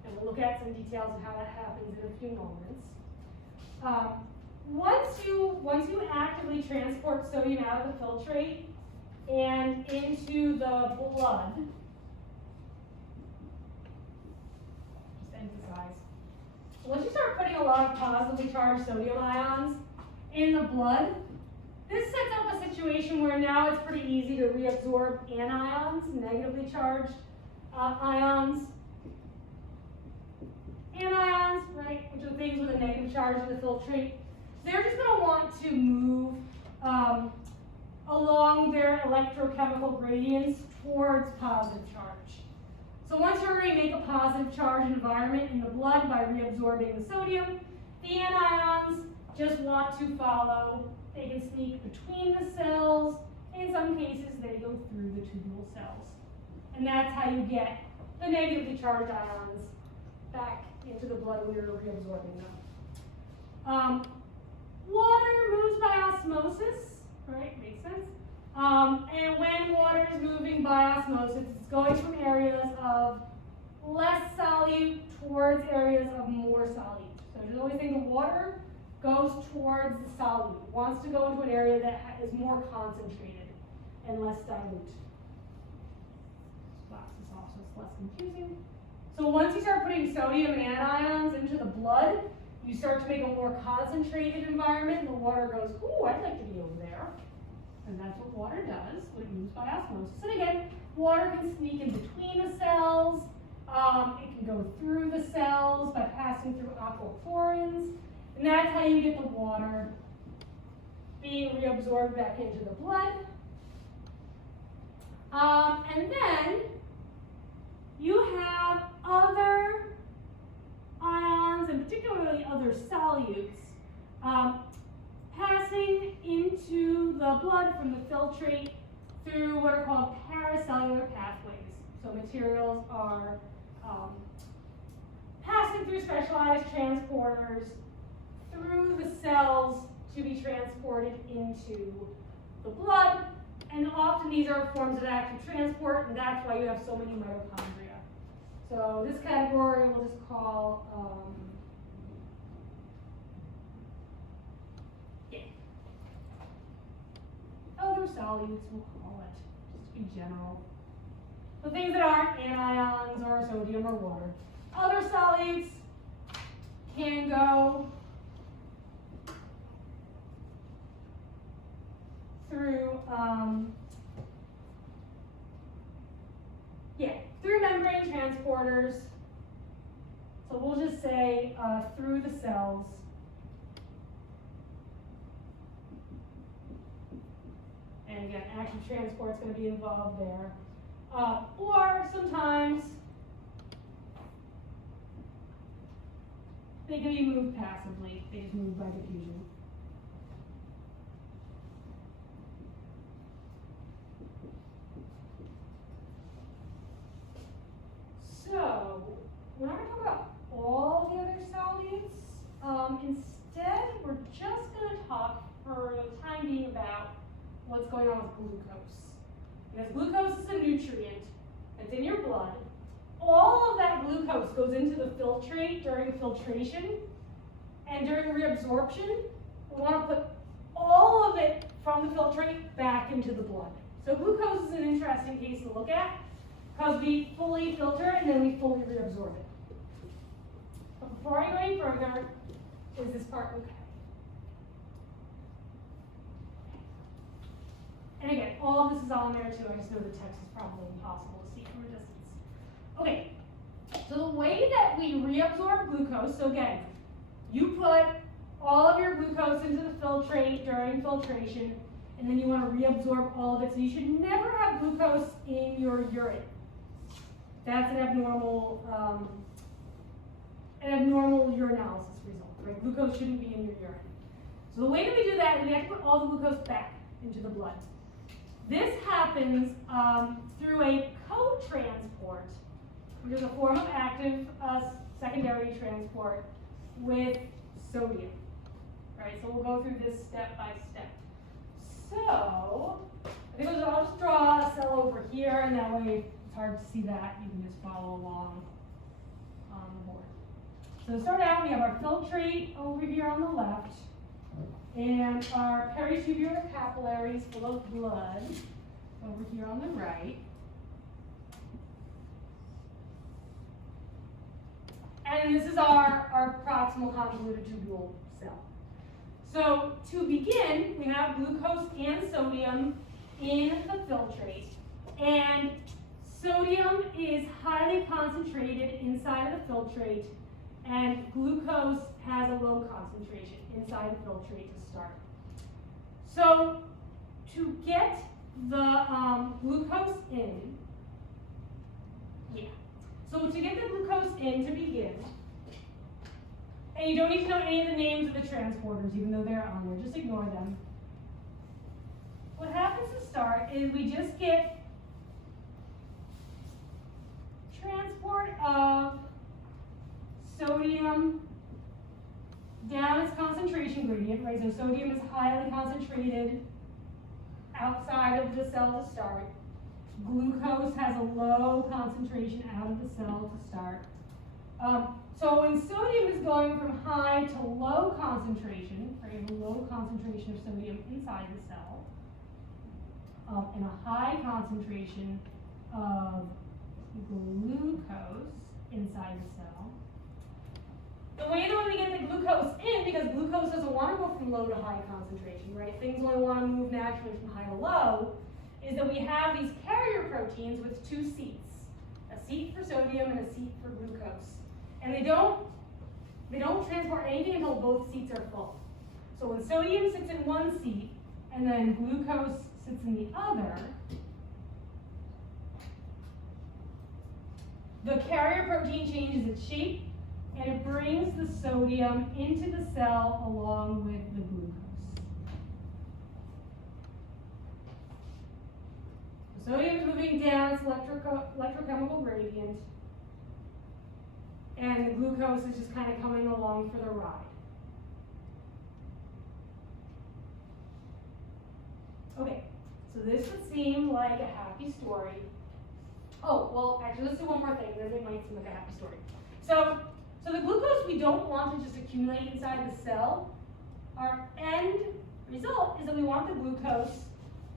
And we'll look at some details of how that happens in a few moments. Once you actively transport sodium out of the filtrate and into the blood, just emphasize. So once you start putting a lot of positively charged sodium ions in the blood, this sets up a situation where now it's pretty easy to reabsorb anions, negatively charged ions. Anions, right, which are things with a negative charge in the filtrate, they're just going to want to move along their electrochemical gradients towards positive charge. So once you already make a positive charge environment in the blood by reabsorbing the sodium, the anions just want to follow. They can sneak between the cells. In some cases, they go through the tubule cells. And that's how you get the negatively charged ions back into the blood when you're reabsorbing them. Water moves by osmosis, right? Makes sense. And when water is moving by osmosis, it's going from areas of less solute towards areas of more solute. So just always think the water goes towards the solute, wants to go into an area that is more concentrated and less dilute. This box is also less confusing. So once you start putting sodium anions into the blood, you start to make a more concentrated environment, and the water goes, ooh, I'd like to be over there. And that's what water does when it moves by osmosis. And again, water can sneak in between the cells. It can go through the cells by passing through aquaporins. And that's how you get the water being reabsorbed back into the blood. And then you have other ions, and particularly other solutes, passing into the blood from the filtrate through what are called paracellular pathways. So materials are passing through specialized transporters through the cells to be transported into the blood. And often these are forms of active transport, and that's why you have so many mitochondria. So this category we'll just call other solutes, we'll call it, just to be general. So things that aren't anions or sodium or water. Other solutes can go through, through membrane transporters. So we'll just say through the cells. And again, active transport is going to be involved there. Or sometimes they can be moved passively. They just move by diffusion. So, we're not going to talk about all the other solutes. Instead, we're just going to talk for the time being about what's going on with glucose. Because glucose is a nutrient that's in your blood. All of that glucose goes into the filtrate during filtration, and during reabsorption, we want to put all of it from the filtrate back into the blood. So glucose is an interesting case to look at, because we fully filter and then we fully reabsorb it. But before I go any further, is this part okay? And again, all of this is on there too. I just know the text is probably impossible to see from a distance. Okay, so the way that we reabsorb glucose, so again, you put all of your glucose into the filtrate during filtration, and then you want to reabsorb all of it. So you should never have glucose in your urine. That's an abnormal urinalysis result, right? Glucose shouldn't be in your urine. So the way that we do that is we have to put all the glucose back into the blood. This happens through a co-transport, which is a form of active secondary transport with sodium. Right, so we'll go through this step by step. So, I think I'll just draw a cell over here, and that way it's hard to see that. You can just follow along on the board. So to start out, we have our filtrate over here on the left, and our peritubular capillaries full of blood over here on the right. And this is our proximal convoluted tubule cell. So to begin, we have glucose and sodium in the filtrate. And sodium is highly concentrated inside of the filtrate, and glucose has a low concentration inside the filtrate to start. So to get the glucose in, so to get the glucose in to begin, and you don't need to know any of the names of the transporters, even though they're on there, just ignore them. What happens to start is we just get transport of sodium down its concentration gradient, right? So sodium is highly concentrated outside of the cell to start. glucose has a low concentration out of the cell to start. So when sodium is going from high to low concentration, right, you have a low concentration of sodium inside the cell, and a high concentration of glucose inside the cell. The way that we get the glucose in, because glucose doesn't want to go from low to high concentration, right? Things only want to move naturally from high to low, is that we have these carrier proteins with two seats. A seat for sodium and a seat for glucose. And they don't transport anything until both seats are full. So when sodium sits in one seat and then glucose sits in the other, the carrier protein changes its shape and it brings the sodium into the cell along with the glucose. So sodium is moving down its electrochemical gradient, and the glucose is just kind of coming along for the ride. Okay, so this would seem like a happy story. Oh, well, actually, let's do one more thing, then it might seem like a happy story. So the glucose we don't want to just accumulate inside the cell. Our end result is that we want the glucose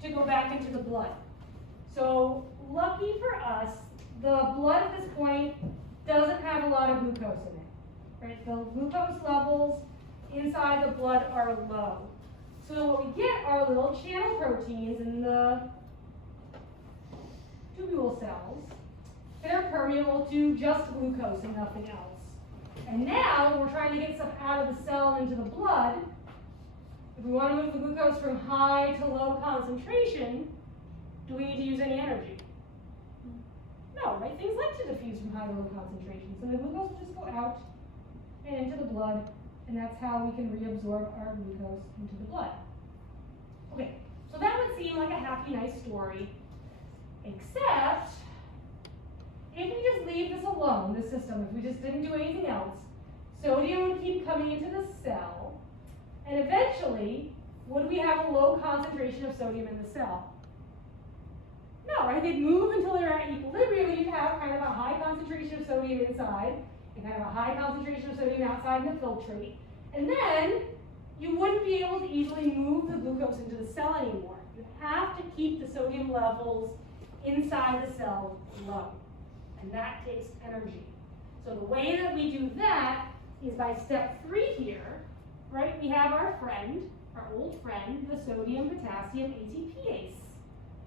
to go back into the blood. So lucky for us, the blood at this point doesn't have a lot of glucose in it, right? The glucose levels inside the blood are low. So what we get are little channel proteins in the tubule cells that are permeable to just glucose and nothing else. And now we're trying to get stuff out of the cell and into the blood. If we want to move the glucose from high to low concentration, do we need to use any energy? No, right? Things like to diffuse from high to low concentration. So the glucose will just go out and into the blood, and that's how we can reabsorb our glucose into the blood. Okay, so that would seem like a happy, nice story, except if we just leave this alone, this system, if we just didn't do anything else, sodium would keep coming into the cell, and eventually, would we have a low concentration of sodium in the cell? No, right? They'd move until they're at equilibrium, and you'd have kind of a high concentration of sodium inside, and kind of a high concentration of sodium outside in the filtrate, and then you wouldn't be able to easily move the glucose into the cell anymore. You have to keep the sodium levels inside the cell low. And that takes energy. So the way that we do that is by step 3 here, right? We have our friend, our old friend, the sodium potassium ATPase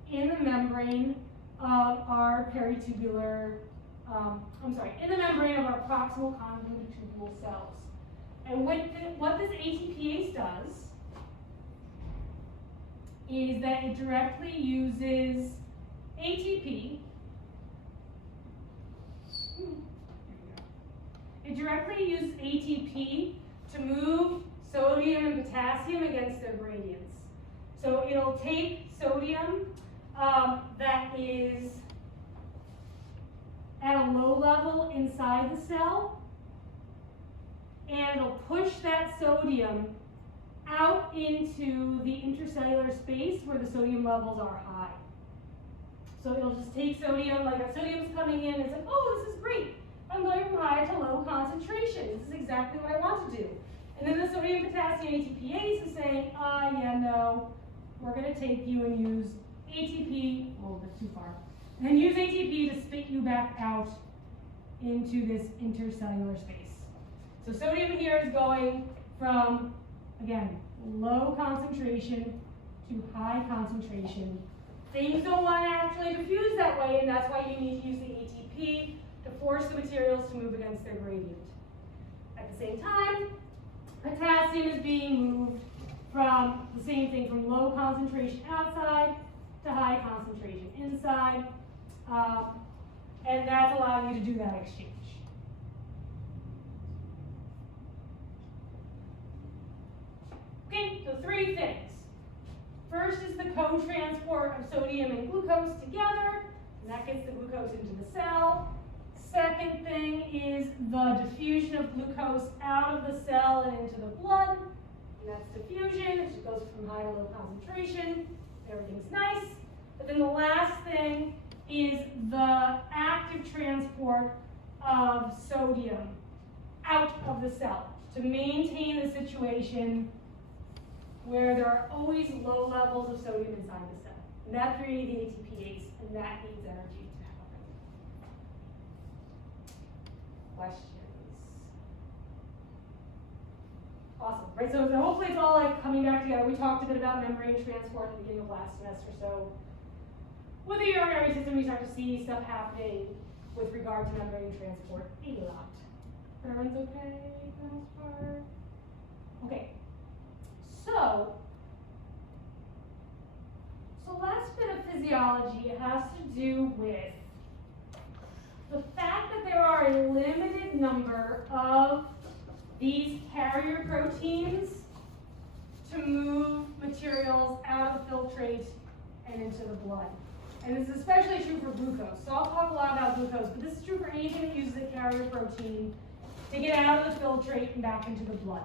in the membrane of our peritubular, in the membrane of our proximal convoluted tubule cells. And what this ATPase does is that it directly uses ATP. It directly uses ATP to move sodium and potassium against their gradients. So it'll take sodium that is at a low level inside the cell, and it'll push that sodium out into the intercellular space where the sodium levels are high. So it'll just take sodium, like our sodium's coming in, it's like, oh, this is great. I'm going from high to low concentration. This is exactly what I want to do. And then the sodium potassium ATPase is saying, yeah, no, we're going to take you and use ATP, a little bit too far, and use ATP to spit you back out into this intercellular space. So sodium here is going from, again, low concentration to high concentration. Things don't want to actually diffuse that way, and that's why you need to use the ATP to force the materials to move against their gradient. At the same time, potassium is being moved from the same thing, from low concentration outside to high concentration inside, and that's allowing you to do that exchange. Okay, so 3 things. First is the co-transport of sodium and glucose together, and that gets the glucose into the cell. Second thing is the diffusion of glucose out of the cell and into the blood, and that's diffusion. It just goes from high to low concentration. Everything's nice. But then the last thing is the active transport of sodium out of the cell to maintain the situation where there are always low levels of sodium inside the cell. And that's where you need the ATPase, and that needs energy to happen. Questions? Awesome, right? So hopefully it's all like coming back together. We talked a bit about membrane transport at the beginning of last semester. So with the urinary system, we start to see stuff happening with regard to membrane transport a lot. Everyone's okay for the most part? Okay. So last bit of physiology has to do with the fact that there are a limited number of these carrier proteins to move materials out of the filtrate and into the blood. And this is especially true for glucose. So I'll talk a lot about glucose, but this is true for anything that uses a carrier protein to get out of the filtrate and back into the blood.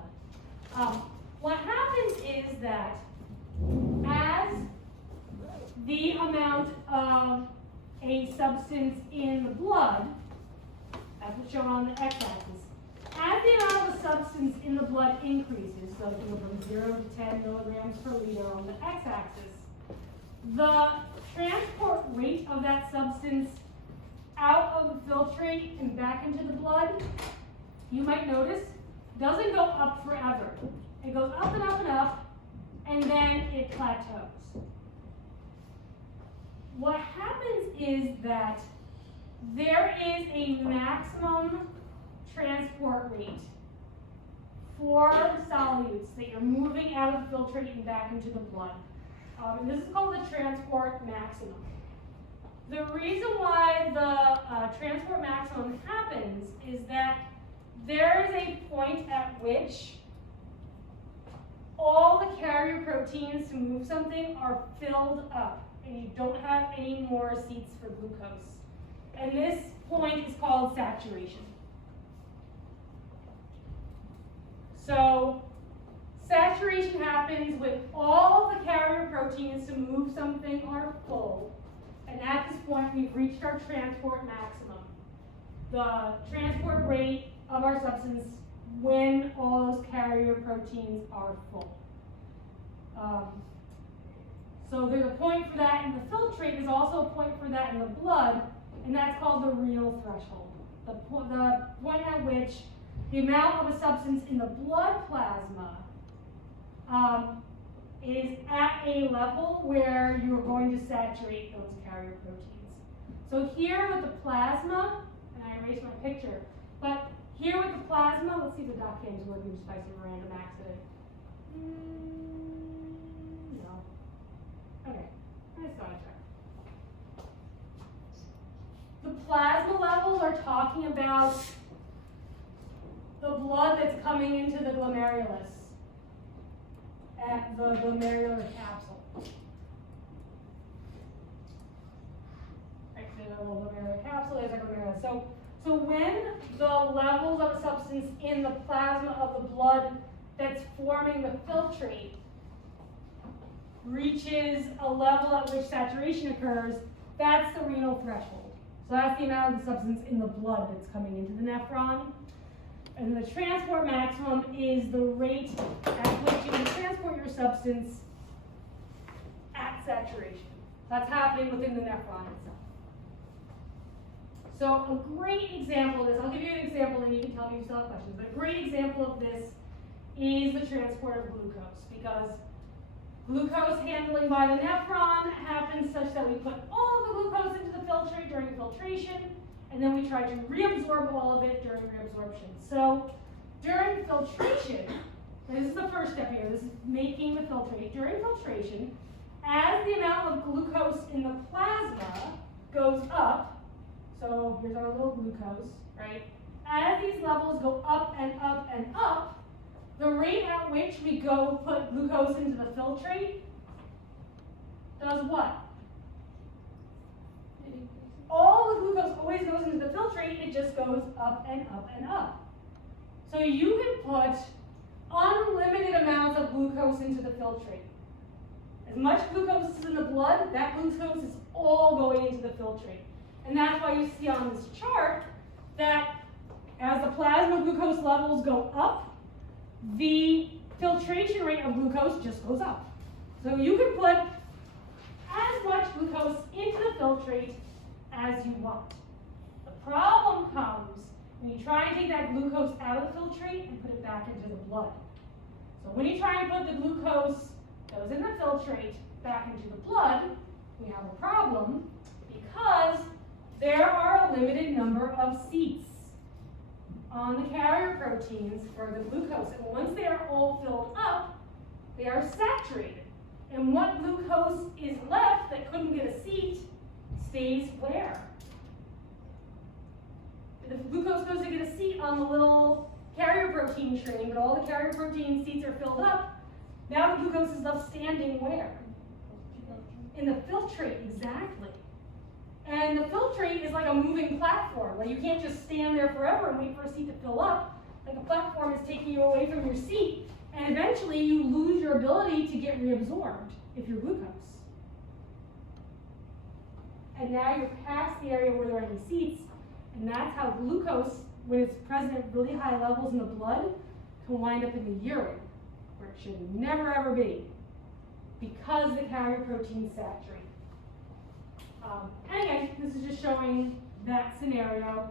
What happens is that as the amount of a substance in the blood, that's what's shown on the x-axis, as the amount of a substance in the blood increases, so it can go from 0 to 10 milligrams per liter on the x-axis, the transport rate of that substance out of the filtrate and back into the blood, you might notice, doesn't go up forever. It goes up and up and up, and then it plateaus. What happens is that there is a maximum transport rate for solutes that you're moving out of the filtrate and back into the blood. And this is called the transport maximum. The reason why the transport maximum happens is that there is a point at which all the carrier proteins to move something are filled up, and you don't have any more seats for glucose. And this point is called saturation. So saturation happens when all the carrier proteins to move something are full. And at this point, we've reached our transport maximum. The transport rate of our substance when all those carrier proteins are full. So there's a point for that in the filtrate. There's also a point for that in the blood, and that's called the renal threshold. The point at which the amount of a substance in the blood plasma is at a level where you're going to saturate those carrier proteins. So here with the plasma, and I erased my picture, but here with the plasma, let's see if the dot cam is working just by some random accident. No. Okay, I just thought I'd check. The plasma levels are talking about the blood that's coming into the glomerulus at the glomerular capsule. Right, so the glomerular capsule is a glomerulus. So when the levels of a substance in the plasma of the blood that's forming the filtrate reaches a level at which saturation occurs, that's the renal threshold. So that's the amount of the substance in the blood that's coming into the nephron. And the transport maximum is the rate at which you can transport your substance at saturation. That's happening within the nephron itself. So a great example of this, I'll give you an example and you can tell me if you still have questions, but a great example of this is the transport of glucose, because glucose handling by the nephron happens such that we put all the glucose into the filtrate during filtration, and then we try to reabsorb all of it during reabsorption. So during filtration, this is the first step here, this is making the filtrate. During filtration, as the amount of glucose in the plasma goes up, so here's our little glucose, right? As these levels go up and up and up, the rate at which we go put glucose into the filtrate does what? All the glucose always goes into the filtrate, it just goes up and up and up. So you can put unlimited amounts of glucose into the filtrate. As much glucose is in the blood, that glucose is all going into the filtrate. And that's why you see on this chart that as the plasma glucose levels go up, the filtration rate of glucose just goes up. So you can put as much glucose into the filtrate as you want. The problem comes when you try and take that glucose out of the filtrate and put it back into the blood. So when you try and put the glucose that was in the filtrate back into the blood, we have a problem because there are a limited number of seats on the carrier proteins for the glucose. And once they are all filled up, they are saturated. And what glucose is left that couldn't get a seat stays where? The glucose goes to get a seat on the little carrier protein train, but all the carrier protein seats are filled up. Now the glucose is left standing where? In the filtrate, exactly. And the filtrate is like a moving platform. Like you can't just stand there forever and wait for a seat to fill up. Like a platform is taking you away from your seat, and eventually you lose your ability to get reabsorbed if you're glucose. And now you're past the area where there are any seats, and that's how glucose, when it's present at really high levels in the blood, can wind up in the urine, where it should never ever be, because the carrier proteins saturate. And again, this is just showing that scenario.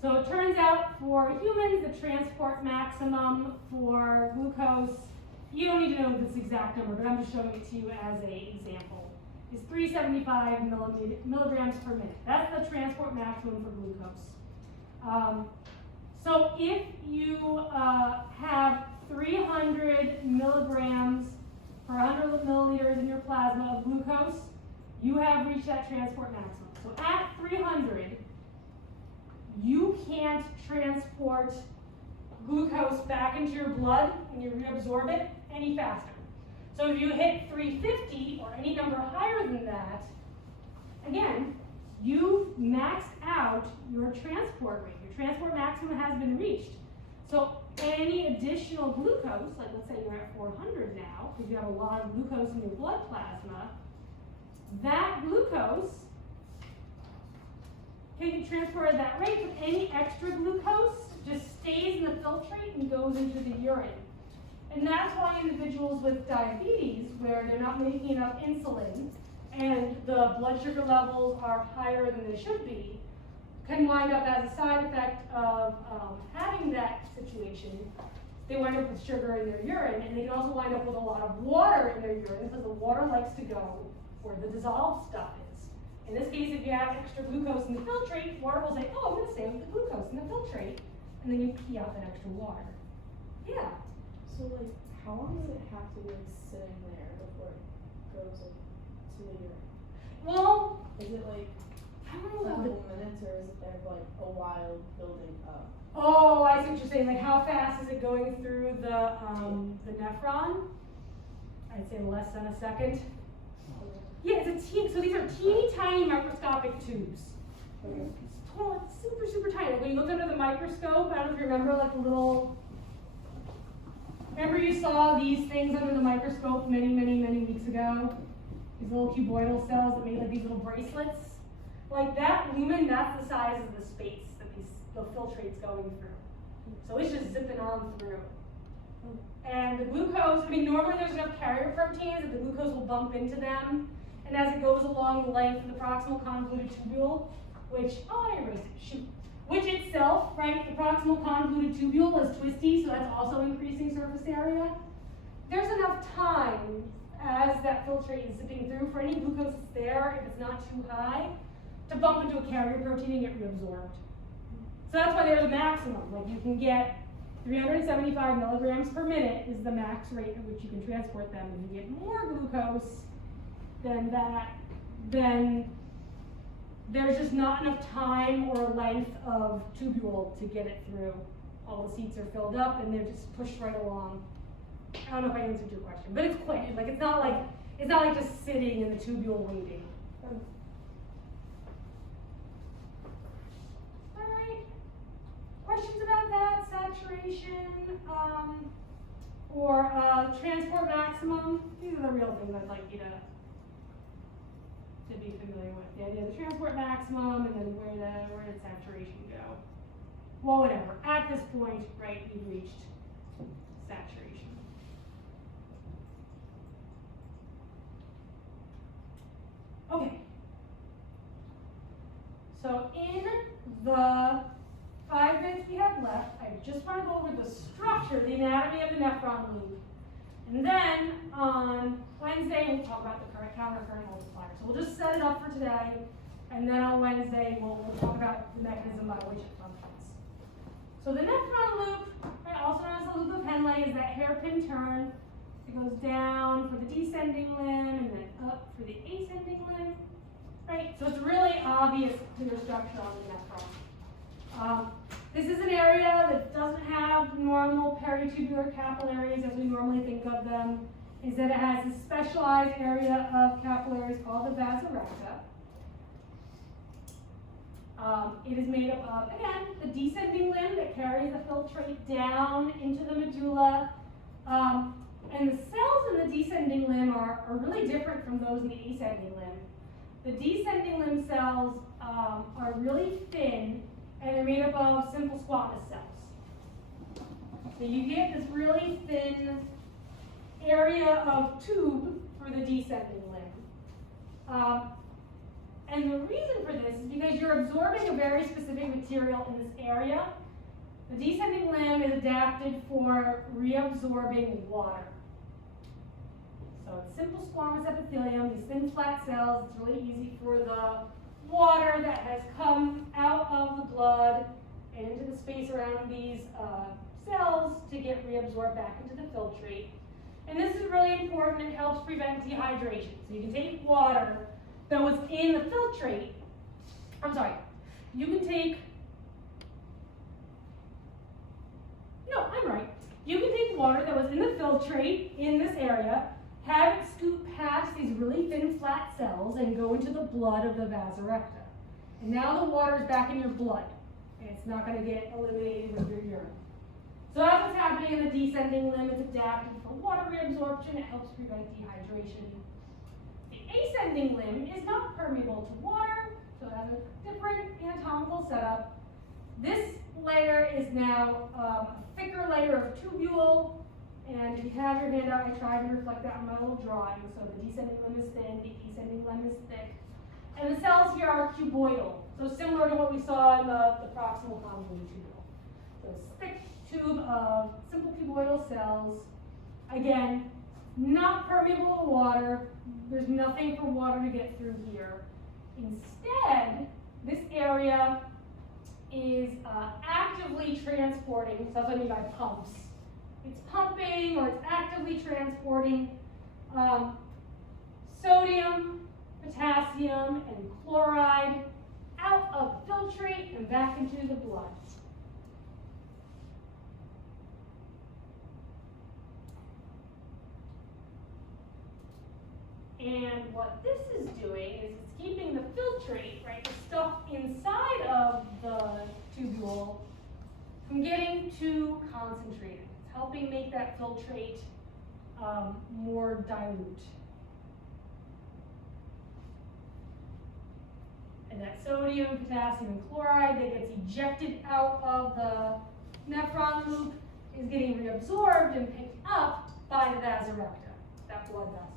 So it turns out for humans, the transport maximum for glucose, you don't need to know this exact number, but I'm just showing it to you as an example, is 375 milligrams per minute. That's the transport maximum for glucose. So if you have 300 milligrams per 100 milliliters in your plasma of glucose, you have reached that transport maximum. So at 300, you can't transport glucose back into your blood and you reabsorb it any faster. So if you hit 350 or any number higher than that, again, you've maxed out your transport rate. Your transport maximum has been reached. So any additional glucose, like let's say you're at 400 now, because you have a lot of glucose in your blood plasma, that glucose can be transported at that rate, but any extra glucose just stays in the filtrate and goes into the urine. And that's why individuals with diabetes, where they're not making enough insulin and the blood sugar levels are higher than they should be, can wind up as a side effect of having that situation. They wind up with sugar in their urine, and they can also wind up with a lot of water in their urine because the water likes to go where the dissolved stuff is. In this case, if you have extra glucose in the filtrate, water will say, oh, I'm going to stay with the glucose in the filtrate, and then you pee out that extra water. Yeah. So like, how long does it have to be like sitting there before it goes like, to the urine? Well, Is it like I don't a know about the couple minutes, or is it there for like a while building up? Oh, I see what you're saying. Like, how fast is it going through the nephron? I'd say less than a second. Yeah, it's a teeny. So these are teeny tiny microscopic tubes. Okay. It's super, super tiny. Like when you look under the microscope, I don't know if you remember, like the little. Remember you saw these things under the microscope many, many, many weeks ago? These little cuboidal cells that made like these little bracelets. Like that lumen, that's the size of the space that the filtrate's going through. So it's just zipping on through. And the glucose, I mean, normally there's enough carrier proteins that the glucose will bump into them. And as it goes along the length of the proximal convoluted tubule, which, oh, I erased it, shoot. Which itself, right, the proximal convoluted tubule is twisty, so that's also increasing surface area. There's enough time as that filtrate is zipping through for any glucose that's there, if it's not too high, to bump into a carrier protein and get reabsorbed. So that's why there's a maximum. Like you can get 375 milligrams per minute is the max rate at which you can transport them. If you get more glucose than that, then there's just not enough time or length of tubule to get it through. All the seats are filled up and they're just pushed right along. I don't know if I answered your question, but it's quick. Like it's not like just sitting in the tubule waiting. All right. Questions about that? Saturation. or transport maximum. These are the real things I'd like you to be familiar with. The idea of the transport maximum, and then where did saturation go? Well, whatever. At this point, right, we've reached saturation. Okay. So in the 5 minutes we have left, I just want to go over the structure, the anatomy of the nephron loop. And then on Wednesday, we'll talk about the counter-current multiplier. So we'll just set it up for today, and then on Wednesday, we'll talk about the mechanism by which it functions. So the nephron loop, right, also known as the loop of Henle, is that hairpin turn. It goes down for the descending limb and then up for the ascending limb. Right? So it's really obvious clear structure on the nephron. This is an area that doesn't have normal peritubular capillaries as we normally think of them. Instead, it has a specialized area of capillaries called the vasa recta. It is made up of, again, the descending limb that carries the filtrate down into the medulla. And the cells in the descending limb are really different from those in the ascending limb. The descending limb cells are really thin, and they're made up of simple squamous cells. So you get this really thin area of tube for the descending limb. And the reason for this is because you're absorbing a very specific material in this area. The descending limb is adapted for reabsorbing water. So it's simple squamous epithelium, these thin flat cells. It's really easy for the water that has come out of the blood and into the space around these cells to get reabsorbed back into the filtrate. And this is really important. It helps prevent dehydration. So you can take water that was in the filtrate. You can take water that was in the filtrate in this area, have it scoop past these really thin flat cells and go into the blood of the vasa recta. And now the water is back in your blood, and it's not going to get eliminated with your urine. So that's what's happening in the descending limb. It's adapted for water reabsorption. It helps prevent dehydration. The ascending limb is not permeable to water, so it has a different anatomical setup. This layer is now a thicker layer of tubule, and if you have your handout, I tried to reflect that on my little drawing. So the descending limb is thin, the ascending limb is thick. And the cells here are cuboidal, so similar to what we saw in the proximal convoluted tubule. So it's thick tube of simple cuboidal cells. Again, not permeable to water. There's nothing for water to get through here. Instead, this area is actively transporting, so that's what I mean by pumps. It's pumping or it's actively transporting sodium, potassium, and chloride out of filtrate and back into the blood. And what this is doing is it's keeping the filtrate, right, the stuff inside of the tubule, from getting too concentrated. It's helping make that filtrate more dilute. And that sodium, potassium, and chloride that gets ejected out of the nephron loop is getting reabsorbed and picked up by the vasa recta, that blood vessel.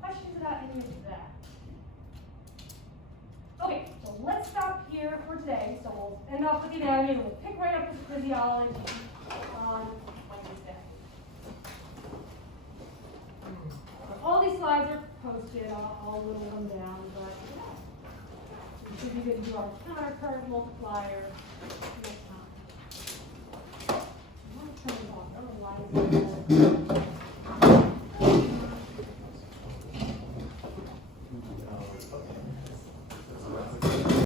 Questions about any of that? Okay, so let's stop here for today. So we'll end off with the anatomy and we'll pick right up with the physiology on Wednesday. All these slides are posted. I'll whittle them down, but yeah, we should be good to do our counter-current multiplier next time. I want to turn it off, otherwise